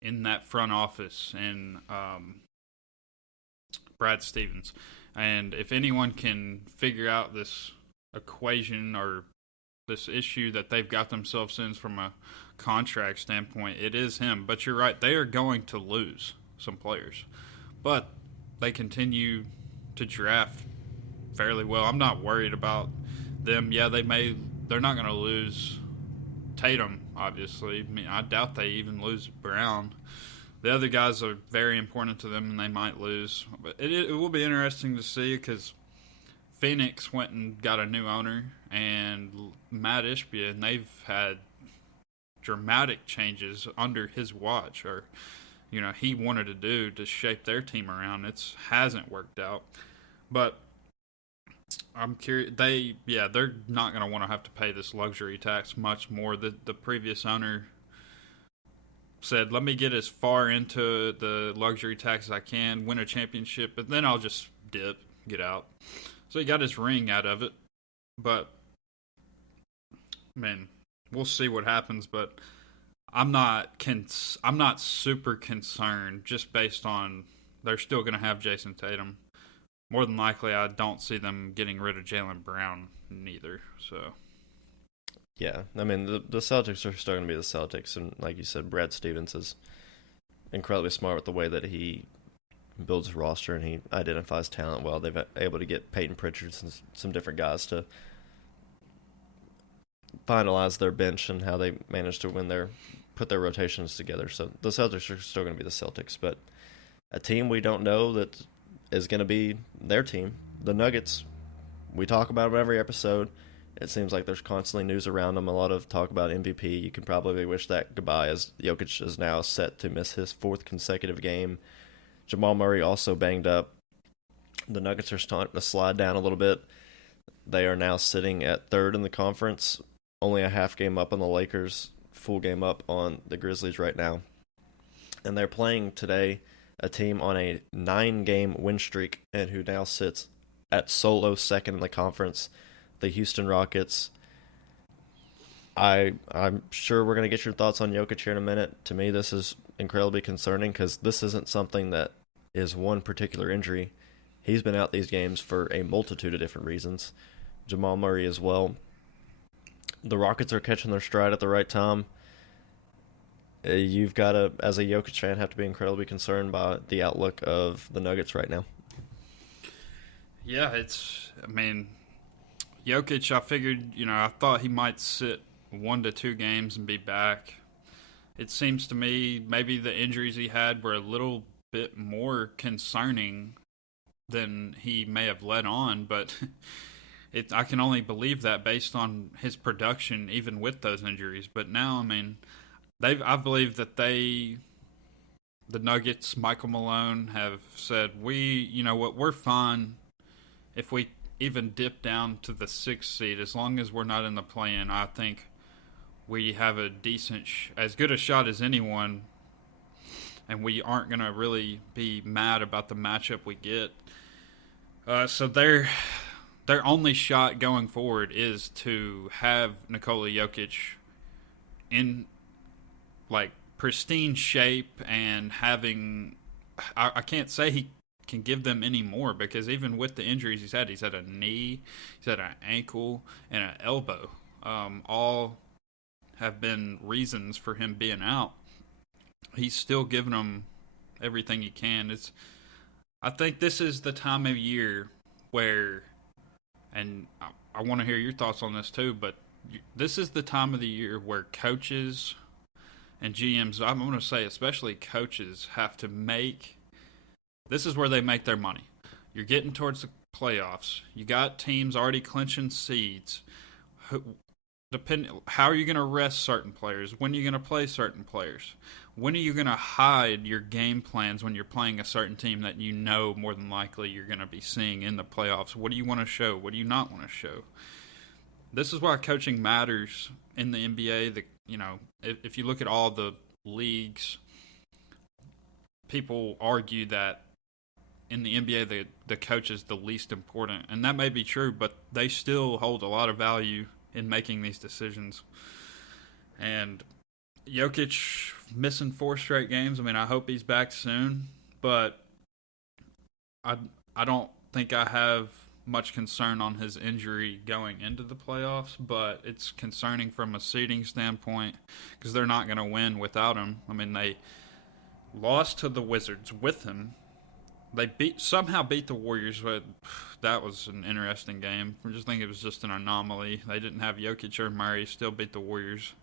in that front office and Brad Stevens. And if anyone can figure out this equation or this issue that they've got themselves in from a contract standpoint, it is him. But you're right, they are going to lose some players. But they continue to draft fairly well. I'm not worried about them. Yeah, they're not going to lose Tatum, obviously. I mean, I doubt they even lose Brown. The other guys are very important to them, and they might lose. But it will be interesting to see because Phoenix went and got a new owner, and Matt Ishbia, and they've had dramatic changes under his watch, or he wanted to do to shape their team around. It hasn't worked out, but I'm curious. They're not going to want to have to pay this luxury tax much more. The previous owner said, let me get as far into the luxury tax as I can, win a championship, but then I'll just get out. So he got his ring out of it. But, man, we'll see what happens. But I'm not super concerned just based on they're still going to have Jason Tatum. More than likely, I don't see them getting rid of Jaylen Brown neither. So. Yeah, I mean, the Celtics are still going to be the Celtics, and like you said, Brad Stevens is incredibly smart with the way that he builds a roster and he identifies talent well. They've been able to get Peyton Pritchard and some different guys to finalize their bench and how they manage to put their rotations together. So the Celtics are still going to be the Celtics, but a team we don't know that is going to be their team, the Nuggets. We talk about them every episode. It seems like there's constantly news around them, a lot of talk about MVP. You can probably wish that goodbye, as Jokic is now set to miss his 4th consecutive game. Jamal Murray also banged up. The Nuggets are starting to slide down a little bit. They are now sitting at 3rd in the conference, only a half game up on the Lakers, full game up on the Grizzlies right now. And they're playing today a team on a 9-game win streak and who now sits at solo 2nd in the conference, the Houston Rockets. I'm sure we're going to get your thoughts on Jokic here in a minute. To me, this is incredibly concerning because this isn't something that is one particular injury. He's been out these games for a multitude of different reasons. Jamal Murray as well. The Rockets are catching their stride at the right time. You've got to, as a Jokic fan, have to be incredibly concerned by the outlook of the Nuggets right now. Yeah, Jokic, I figured, I thought he might sit 1 to 2 games and be back. It seems to me maybe the injuries he had were a little bit more concerning than he may have let on, but I can only believe that based on his production, even with those injuries. But now, I believe that the Nuggets, Michael Malone, have said, we're fine if we even dip down to the 6th seed, as long as we're not in the play-in. I think we have a decent, as good a shot as anyone, and we aren't going to really be mad about the matchup we get. So their only shot going forward is to have Nikola Jokic in pristine shape and having. I can't say he can give them any more because even with the injuries he's had a knee, he's had an ankle, and an elbow. All have been reasons for him being out. He's still giving them everything he can. I think this is the time of year where, and I want to hear your thoughts on this too, but this is the time of the year where coaches and GMs, I'm going to say especially coaches, have to this is where they make their money. You're getting towards the playoffs. You got teams already clinching seeds. How are you going to rest certain players? When are you going to play certain players? when are you going to hide your game plans when you're playing a certain team that you know more than likely you're going to be seeing in the playoffs? What do you want to show? What do you not want to show? This is why coaching matters in the NBA. If you look at all the leagues, people argue that in the NBA the coach is the least important, and that may be true, but they still hold a lot of value in making these decisions. And Jokic missing 4 straight games. I mean, I hope he's back soon, but I don't think I have much concern on his injury going into the playoffs, but it's concerning from a seeding standpoint because they're not going to win without him. I mean, they lost to the Wizards with him. They somehow beat the Warriors, but that was an interesting game. I just think it was just an anomaly. They didn't have Jokic or Murray, still beat the Warriors.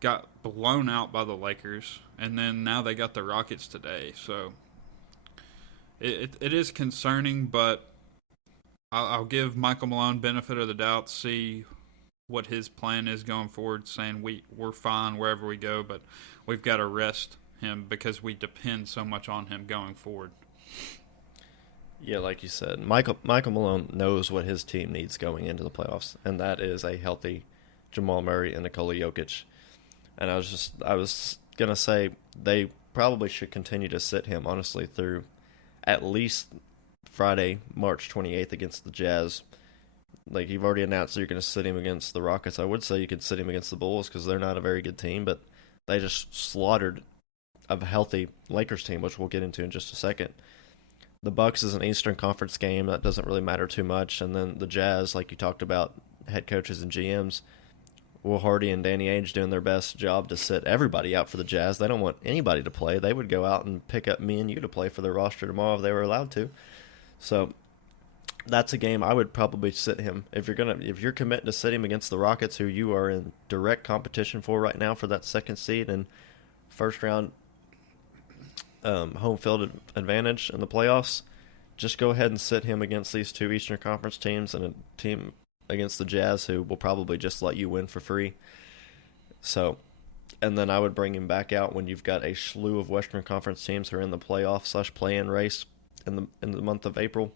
Got blown out by the Lakers, and then now they got the Rockets today. So it is concerning, but I'll give Michael Malone benefit of the doubt, see what his plan is going forward, saying we're fine wherever we go, but we've got to rest him because we depend so much on him going forward. Yeah, like you said, Michael Malone knows what his team needs going into the playoffs, and that is a healthy Jamal Murray and Nikola Jokic. And I was going to say they probably should continue to sit him, honestly, through at least Friday, March 28th against the Jazz. Like, you've already announced that you're going to sit him against the Rockets. I would say you could sit him against the Bulls because they're not a very good team, but they just slaughtered a healthy Lakers team, which we'll get into in just a second. The Bucks is an Eastern Conference game. That doesn't really matter too much. And then the Jazz, like you talked about, head coaches and GMs, Will Hardy and Danny Ainge doing their best job to sit everybody out for the Jazz. They don't want anybody to play. They would go out and pick up me and you to play for their roster tomorrow if they were allowed to. So that's a game I would probably sit him. If you're committing to sit him against the Rockets, who you are in direct competition for right now for that second seed and first round home field advantage in the playoffs, just go ahead and sit him against these two Eastern Conference teams and a team against the Jazz who will probably just let you win for free. So, and then I would bring him back out when you've got a slew of Western Conference teams who are in the playoff / play-in race in the month of April.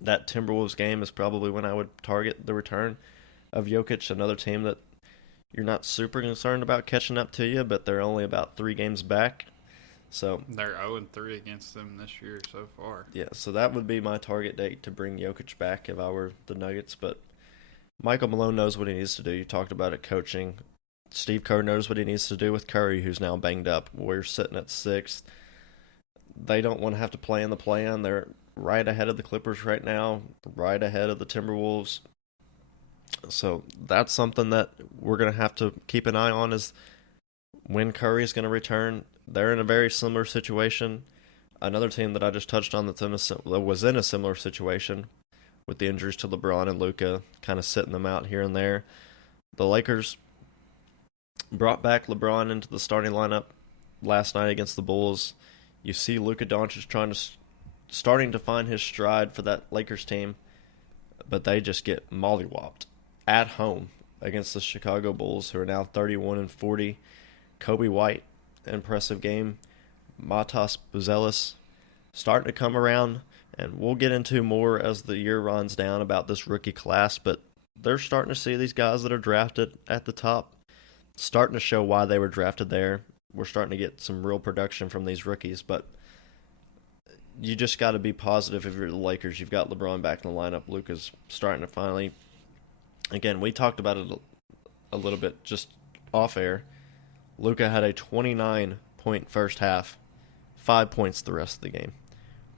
That Timberwolves game is probably when I would target the return of Jokic, another team that you're not super concerned about catching up to you, but they're only about 3 games back. So they're 0-3 against them this year so far. Yeah, so that would be my target date to bring Jokic back if I were the Nuggets. But Michael Malone knows what he needs to do. You talked about it, coaching. Steve Kerr knows what he needs to do with Curry, who's now banged up. We're sitting at 6th. They don't want to have to play in the play-in. They're right ahead of the Clippers right now, right ahead of the Timberwolves. So that's something that we're going to have to keep an eye on, is when Curry is going to return. They're in a very similar situation. Another team that I just touched on that was in a similar situation with the injuries to LeBron and Luka, kind of sitting them out here and there. The Lakers brought back LeBron into the starting lineup last night against the Bulls. You see Luka Doncic starting to find his stride for that Lakers team, but they just get mollywopped at home against the Chicago Bulls, who are now 31-40. Kobe White, impressive game. Matas Buzelis starting to come around, and we'll get into more as the year runs down about this rookie class, but they're starting to see these guys that are drafted at the top starting to show why they were drafted there. We're starting to get some real production from these rookies, but you just got to be positive if you're the Lakers. You've got LeBron back in the lineup. Luka's starting to finally, again, we talked about it a little bit just off air. Luka had a 29-point first half, 5 points the rest of the game.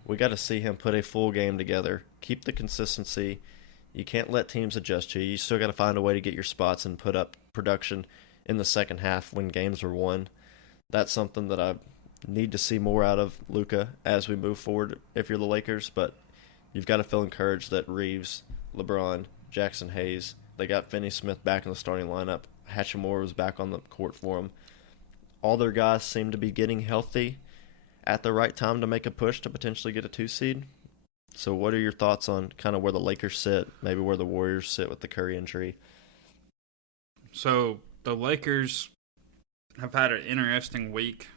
We got to see him put a full game together, keep the consistency. You can't let teams adjust to you. You still got to find a way to get your spots and put up production in the second half when games are won. That's something that I need to see more out of Luka as we move forward if you're the Lakers, but you've got to feel encouraged that Reeves, LeBron, Jackson Hayes, they got Finney-Smith back in the starting lineup. Hachimura was back on the court for them. All their guys seem to be getting healthy at the right time to make a push to potentially get a 2 seed. So what are your thoughts on kind of where the Lakers sit, maybe where the Warriors sit with the Curry injury? So the Lakers have had an interesting week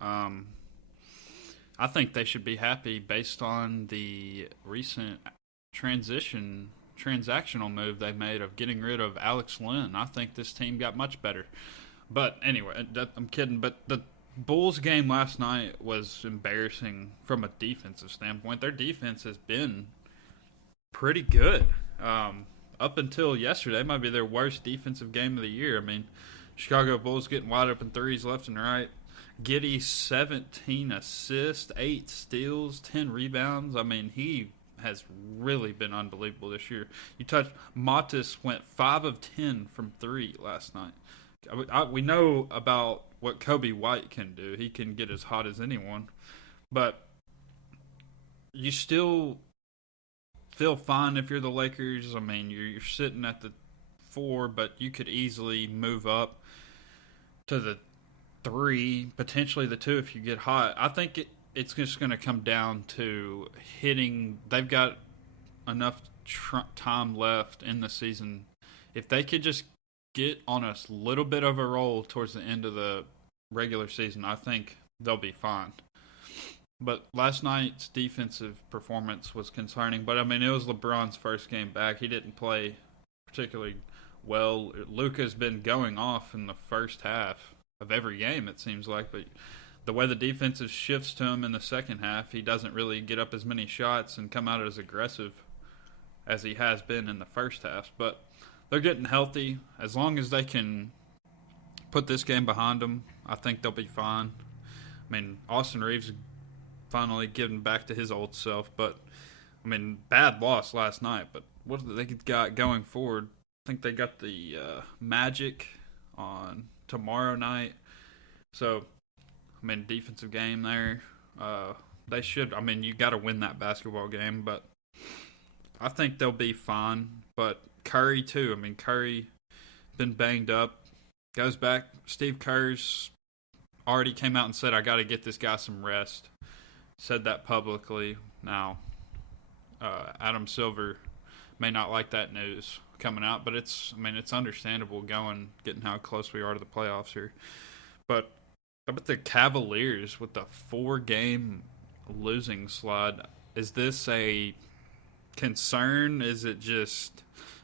Um, I think they should be happy based on the recent transactional move they made of getting rid of Alex Lynn. I think this team got much better. But anyway, I'm kidding. But the Bulls game last night was embarrassing from a defensive standpoint. Their defense has been pretty good. Up until yesterday, might be their worst defensive game of the year. I mean, Chicago Bulls getting wide open threes left and right. Giddey, 17 assists, 8 steals, 10 rebounds. I mean, he has really been unbelievable this year. Matis went 5 of 10 from 3 last night. We know about what Kobe White can do. He can get as hot as anyone. But you still feel fine if you're the Lakers. I mean, you're sitting at the 4, but you could easily move up to the 3, potentially the 2 if you get hot. I think it's just going to come down to hitting. They've got enough time left in the season. If they could just get on a little bit of a roll towards the end of the regular season, I think they'll be fine. But last night's defensive performance was concerning. But, I mean, it was LeBron's first game back. He didn't play particularly well. Luka's been going off in the first half of every game, it seems like. But the way the defense shifts to him in the second half, he doesn't really get up as many shots and come out as aggressive as he has been in the first half. But they're getting healthy. As long as they can put this game behind them, I think they'll be fine. I mean, Austin Reeves finally getting back to his old self. But, I mean, bad loss last night. But what have they got going forward? I think they got the Magic on tomorrow night. So, I mean, defensive game there. They should. I mean, you got to win that basketball game. But I think they'll be fine. But Curry, too. I mean, Curry been banged up. Goes back. Steve Kerr's already came out and said, I got to get this guy some rest. Said that publicly. Now, Adam Silver may not like that news coming out, but it's understandable getting how close we are to the playoffs here. But how about the Cavaliers with the 4-game losing slide? Is this a concern? Is it just,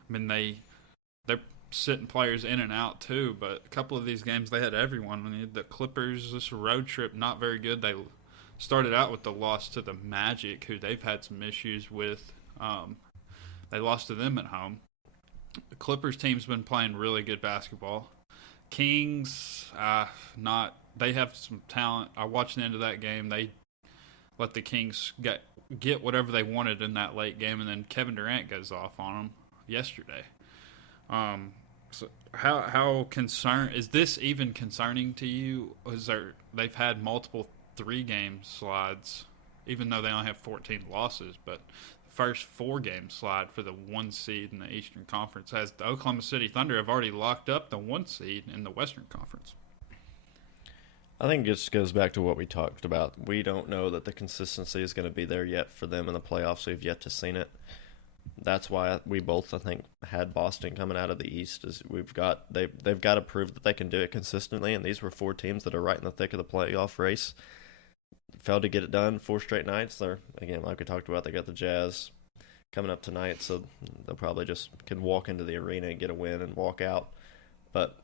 I mean, they're sitting players in and out too, but a couple of these games they had everyone. I mean, the Clippers, this road trip, not very good. They started out with the loss to the Magic, who they've had some issues with. They lost to them at home. The Clippers team's been playing really good basketball. Kings, they have some talent. I watched the end of that game. They let the Kings get whatever they wanted in that late game, and then Kevin Durant goes off on them yesterday. So how concerned is this even concerning to you? They've had multiple 3-game slides, even though they only have 14 losses, but the first 4-game slide for the 1 seed in the Eastern Conference has the Oklahoma City Thunder have already locked up the 1 seed in the Western Conference. I think it just goes back to what we talked about. We don't know that the consistency is going to be there yet for them in the playoffs. We've yet to seen it. That's why we both, I think, had Boston coming out of the East. Is they've got to prove that they can do it consistently, and these were 4 teams that are right in the thick of the playoff race. Failed to get it done 4 straight nights. They're, again, like we talked about, they got the Jazz coming up tonight, so they'll probably just can walk into the arena and get a win and walk out. But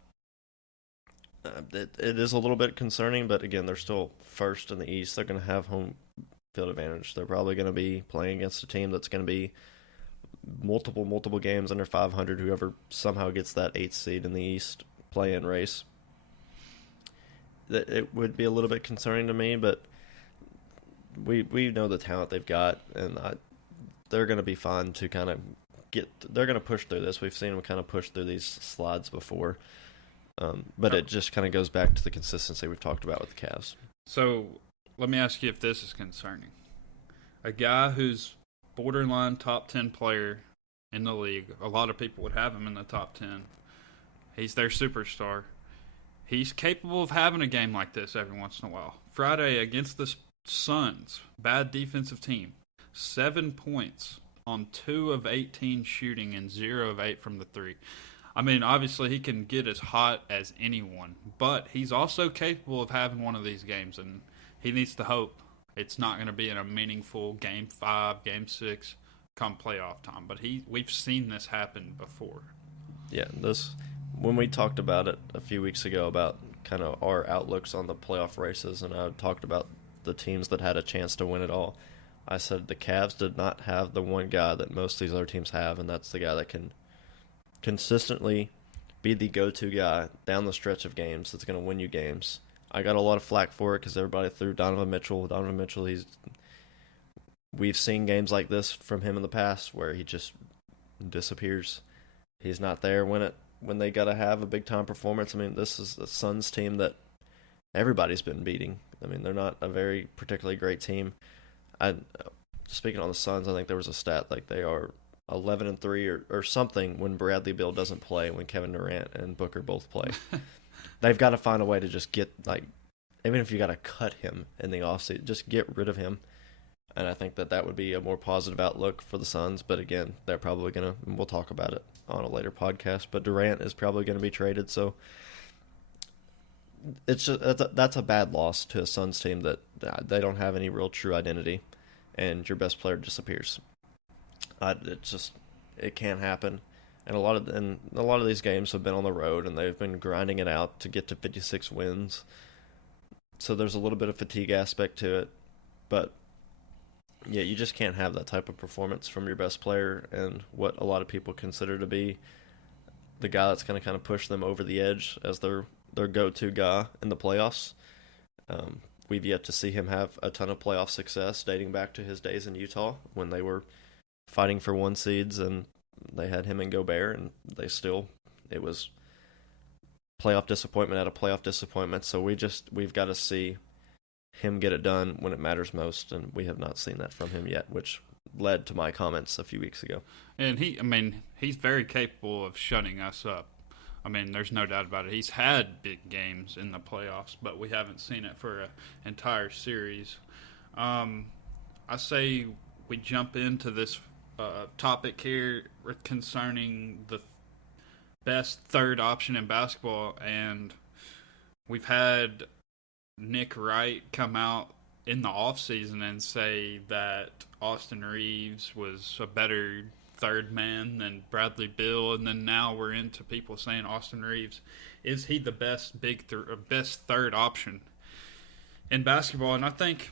it is a little bit concerning, but again, they're still first in the East. They're going to have home field advantage. They're probably going to be playing against a team that's going to be multiple games under 500, whoever somehow gets that 8th seed in the East play-in race. It would be a little bit concerning to me, but we know the talent they've got, and they're going to be fine to kind of they're going to push through this. We've seen them kind of push through these slides before, but it just kind of goes back to the consistency we've talked about with the Cavs. So let me ask you if this is concerning. A guy who's borderline top 10 player in the league. A lot of people would have him in the top 10. He's their superstar. He's capable of having a game like this every once in a while. Friday against the Suns, bad defensive team. 7 points on 2 of 18 shooting and 0 of 8 from the 3. I mean, obviously he can get as hot as anyone, but he's also capable of having one of these games, and he needs to hope it's not going to be in a meaningful Game 5, Game 6 come playoff time. But we've seen this happen before. Yeah, when we talked about it a few weeks ago about kind of our outlooks on the playoff races, and I talked about the teams that had a chance to win it all, I said the Cavs did not have the one guy that most of these other teams have, and that's the guy that can consistently be the go-to guy down the stretch of games that's going to win you games. I got a lot of flack for it because everybody threw Donovan Mitchell. Donovan Mitchell, we've seen games like this from him in the past where he just disappears. He's not there when they got to have a big-time performance. I mean, this is the Suns team that everybody's been beating. I mean, they're not a very particularly great team. Speaking on the Suns, I think there was a stat like they are 11-3 or something when Bradley Beal doesn't play, when Kevin Durant and Booker both play. They've got to find a way to just get, like, even if you got to cut him in the offseason, just get rid of him. And I think that would be a more positive outlook for the Suns. But again, they're probably going to, we'll talk about it on a later podcast, but Durant is probably going to be traded. So it's just, that's a bad loss to a Suns team that they don't have any real true identity, and your best player disappears. It can't happen. And a lot of these games have been on the road, and they've been grinding it out to get to 56 wins. So there's a little bit of fatigue aspect to it, but yeah, you just can't have that type of performance from your best player and what a lot of people consider to be the guy that's going to kind of push them over the edge as their go-to guy in the playoffs. We've yet to see him have a ton of playoff success dating back to his days in Utah when they were fighting for 1 seeds and they had him and Gobert, and it was playoff disappointment out of playoff disappointment. So we've got to see him get it done when it matters most, and we have not seen that from him yet, which led to my comments a few weeks ago. And he's very capable of shutting us up. I mean, there's no doubt about it. He's had big games in the playoffs, but we haven't seen it for an entire series. I say we jump into this topic here concerning the best third option in basketball, and we've had Nick Wright come out in the offseason and say that Austin Reeves was a better third man than Bradley Beal, and then now we're into people saying Austin Reeves, is he the best best third option in basketball? And I think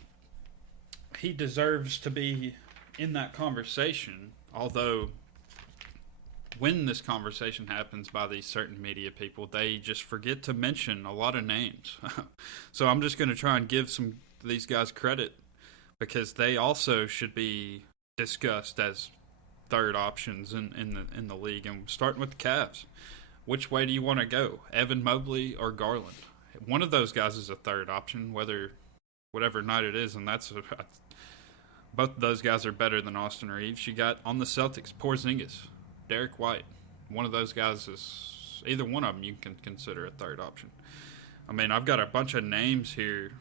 he deserves to be in that conversation, although when this conversation happens by these certain media people, they just forget to mention a lot of names. So I'm just going to try and give these guys credit, because they also should be discussed as third options in the league. And starting with the Cavs, which way do you want to go, Evan Mobley or Garland? One of those guys is a third option, whatever night it is, and both of those guys are better than Austin Reeves. You got on the Celtics, Porzingis, Derek White. One of those guys is, either one of them you can consider a third option. I mean, I've got a bunch of names here.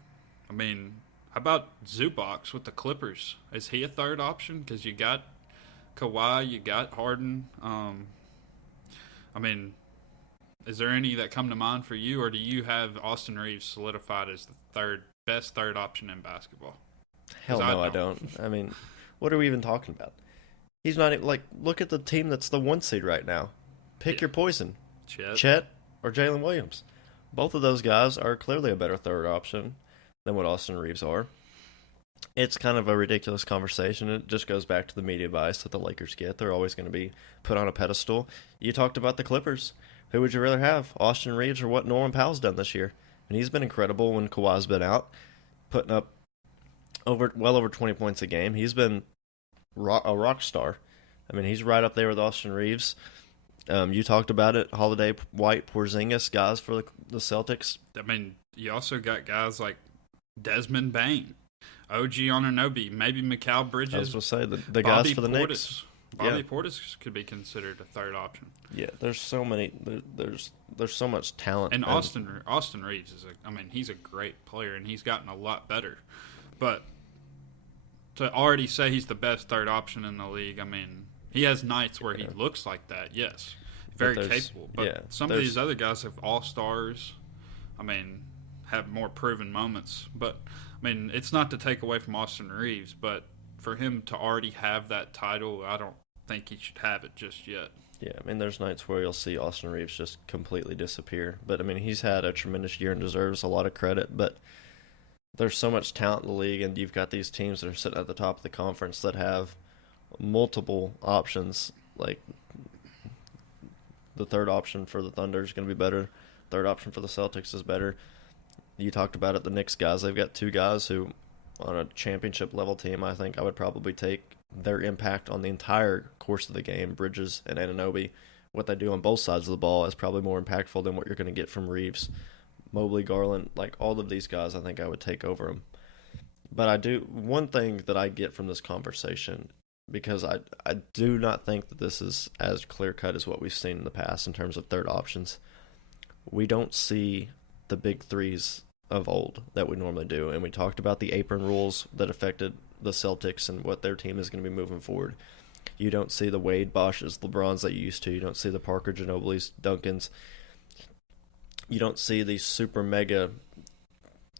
I mean, how about Zubac with the Clippers? Is he a third option? Because you got Kawhi, you got Harden. I mean, is there any that come to mind for you, or do you have Austin Reeves solidified as the best third option in basketball? Hell no, I don't. I mean, what are we even talking about? He's not even, look at the team that's the 1 seed right now. Pick your poison. Chet or Jalen Williams. Both of those guys are clearly a better third option than what Austin Reeves are. It's kind of a ridiculous conversation. It just goes back to the media bias that the Lakers get. They're always going to be put on a pedestal. You talked about the Clippers. Who would you rather have, Austin Reeves or what Norman Powell's done this year? And he's been incredible when Kawhi's been out, putting up well over 20 points a game. He's been a rock star. I mean, he's right up there with Austin Reeves. You talked about it, Holiday, White, Porzingis, guys for the Celtics. I mean, you also got guys like Desmond Bane, OG Anunoby, maybe Mikal Bridges. I was going to say, the guys for the Knicks. Bobby Portis could be considered a third option. Yeah, there's so many. There's so much talent. And Austin Reeves he's a great player, and he's gotten a lot better. But to already say he's the best third option in the league, I mean, he has nights where he looks like that, yes. very capable. But yeah, some of these other guys have all-stars. I mean, have more proven moments. But, I mean, it's not to take away from Austin Reeves, but for him to already have that title, I don't think he should have it just yet. Yeah, I mean, there's nights where you'll see Austin Reeves just completely disappear. But, I mean, he's had a tremendous year and deserves a lot of credit. But there's so much talent in the league, and you've got these teams that are sitting at the top of the conference that have multiple options. Like, the third option for the Thunder is going to be better. Third option for the Celtics is better. You talked about it, the Knicks guys. They've got two guys who, on a championship-level team, I think I would probably take their impact on the entire course of the game, Bridges and Anunoby. What they do on both sides of the ball is probably more impactful than what you're going to get from Reeves, Mobley, Garland. Like, all of these guys, I think I would take over them. But one thing that I get from this conversation, because I do not think that this is as clear-cut as what we've seen in the past in terms of third options. We don't see the big threes of old that we normally do. And we talked about the apron rules that affected the Celtics and what their team is going to be moving forward. You don't see the Wade, Bosches, LeBrons that you used to. You don't see the Parker, Ginobilis, Duncans. You don't see these super mega.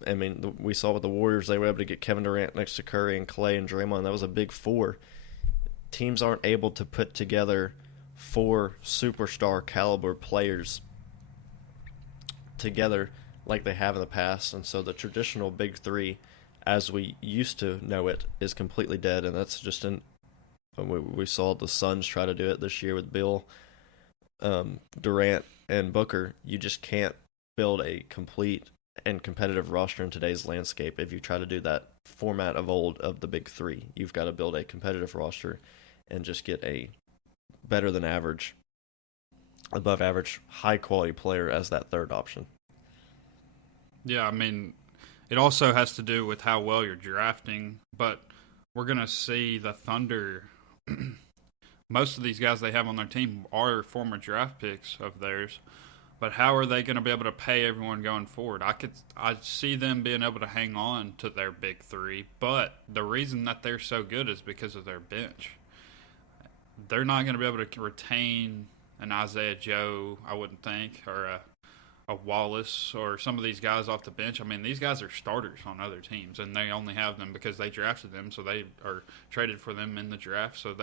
I mean, we saw with the Warriors, they were able to get Kevin Durant next to Curry and Clay and Draymond. That was a big four. Teams aren't able to put together 4 superstar caliber players together like they have in the past, and so the traditional big three, as we used to know it, is completely dead. And that's just we saw the Suns try to do it this year with Bill, Durant, and Booker. You just can't build a complete and competitive roster in today's landscape if you try to do that format of old of the big three. You've got to build a competitive roster and just get a better than average, above average, high quality player as that third option. Yeah, I mean, it also has to do with how well you're drafting, but we're going to see the Thunder. Most of these guys they have on their team are former draft picks of theirs, but how are they going to be able to pay everyone going forward? I see them being able to hang on to their big three, but the reason that they're so good is because of their bench. They're not going to be able to retain an Isaiah Joe, I wouldn't think, or a Wallace, or some of these guys off the bench. I mean, these guys are starters on other teams, and they only have them because they drafted them, so they are traded for them in the draft. So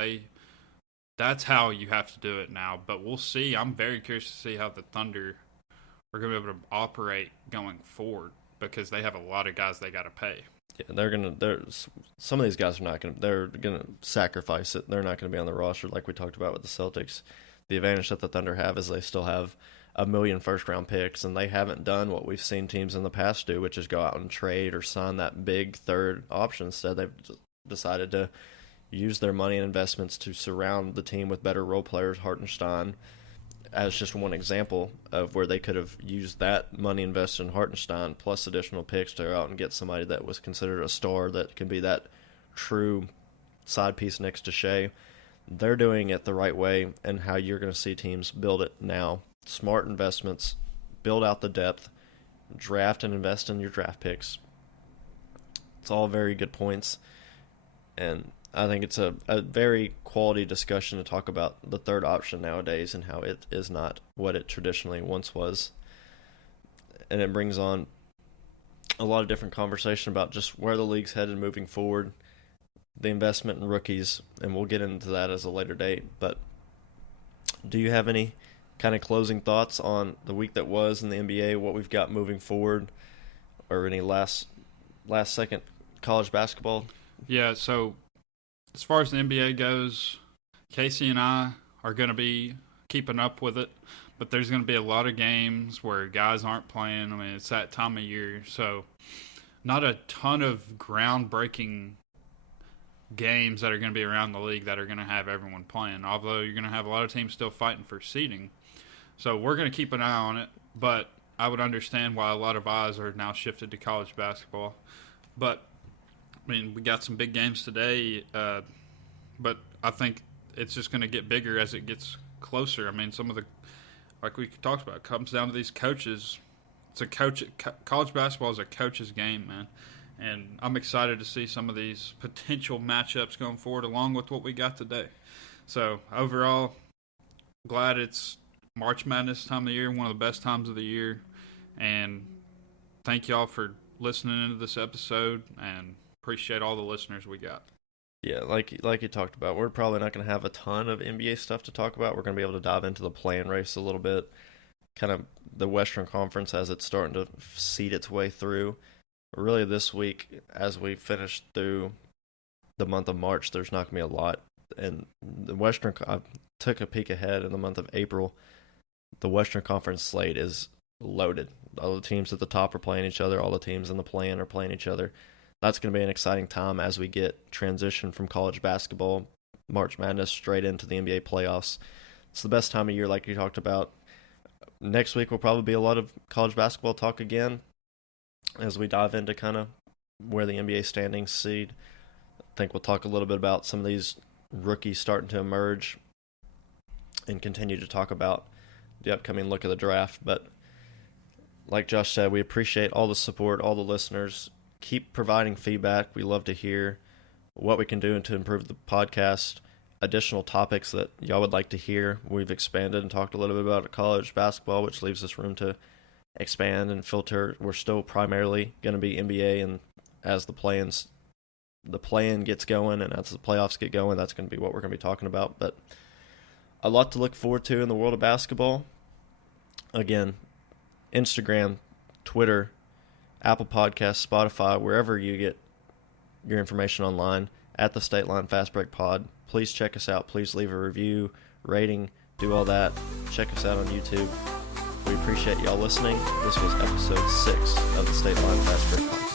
that's how you have to do it now. But we'll see. I'm very curious to see how the Thunder are going to be able to operate going forward, because they have a lot of guys they got to pay. Yeah, some of these guys they're gonna sacrifice it. They're not gonna be on the roster like we talked about with the Celtics. The advantage that the Thunder have is they still have 1 million first-round picks, and they haven't done what we've seen teams in the past do, which is go out and trade or sign that big third option. Instead, they've decided to use their money and investments to surround the team with better role players. Hartenstein as just one example of where they could have used that money invested in Hartenstein plus additional picks to go out and get somebody that was considered a star that can be that true side piece next to Shea. They're doing it the right way, and how you're going to see teams build it now. Smart investments, build out the depth, draft and invest in your draft picks. It's all very good points, and I think it's a very quality discussion to talk about the third option nowadays and how it is not what it traditionally once was. And it brings on a lot of different conversation about just where the league's headed moving forward, the investment in rookies, and we'll get into that as a later date. But do you have any kind of closing thoughts on the week that was in the NBA, what we've got moving forward, or any last second college basketball? Yeah, so as far as the NBA goes, Kasey and I are going to be keeping up with it, but there's going to be a lot of games where guys aren't playing. I mean, it's that time of year, so not a ton of groundbreaking games that are going to be around the league that are going to have everyone playing, although you're going to have a lot of teams still fighting for seeding. So we're going to keep an eye on it, but I would understand why a lot of eyes are now shifted to college basketball. But I mean, we got some big games today, but I think it's just going to get bigger as it gets closer. I mean, some of the, like we talked about, it comes down to these coaches. College basketball is a coach's game, man. And I'm excited to see some of these potential matchups going forward along with what we got today. So overall, glad it's March Madness time of the year, one of the best times of the year. And thank y'all for listening into this episode, and appreciate all the listeners we got. Yeah, like you talked about, we're probably not going to have a ton of NBA stuff to talk about. We're going to be able to dive into the play-in race a little bit, kind of the Western Conference as it's starting to seed its way through. Really this week, as we finish through the month of March, there's not going to be a lot. And the Western, I took a peek ahead in the month of April. The Western Conference slate is loaded. All the teams at the top are playing each other. All the teams in the play-in are playing each other. That's going to be an exciting time as we get transition from college basketball, March Madness, straight into the NBA playoffs. It's the best time of year, like you talked about. Next week will probably be a lot of college basketball talk again as we dive into kind of where the NBA standings seed. I think we'll talk a little bit about some of these rookies starting to emerge and continue to talk about the upcoming look of the draft. But like Josh said, we appreciate all the support, all the listeners. Keep providing feedback. We love to hear what we can do to improve the podcast, additional topics that y'all would like to hear. We've expanded and talked a little bit about college basketball, which leaves us room to expand and filter. We're still primarily going to be NBA, and as the play-in gets going and as the playoffs get going, that's going to be what we're going to be talking about. But a lot to look forward to in the world of basketball. Again, Instagram, Twitter, Apple Podcasts, Spotify, wherever you get your information online, at the State Line Fast Break Pod. Please check us out. Please leave a review, rating, do all that. Check us out on YouTube. We appreciate y'all listening. This was episode 6 of the State Line Fast Break Pod.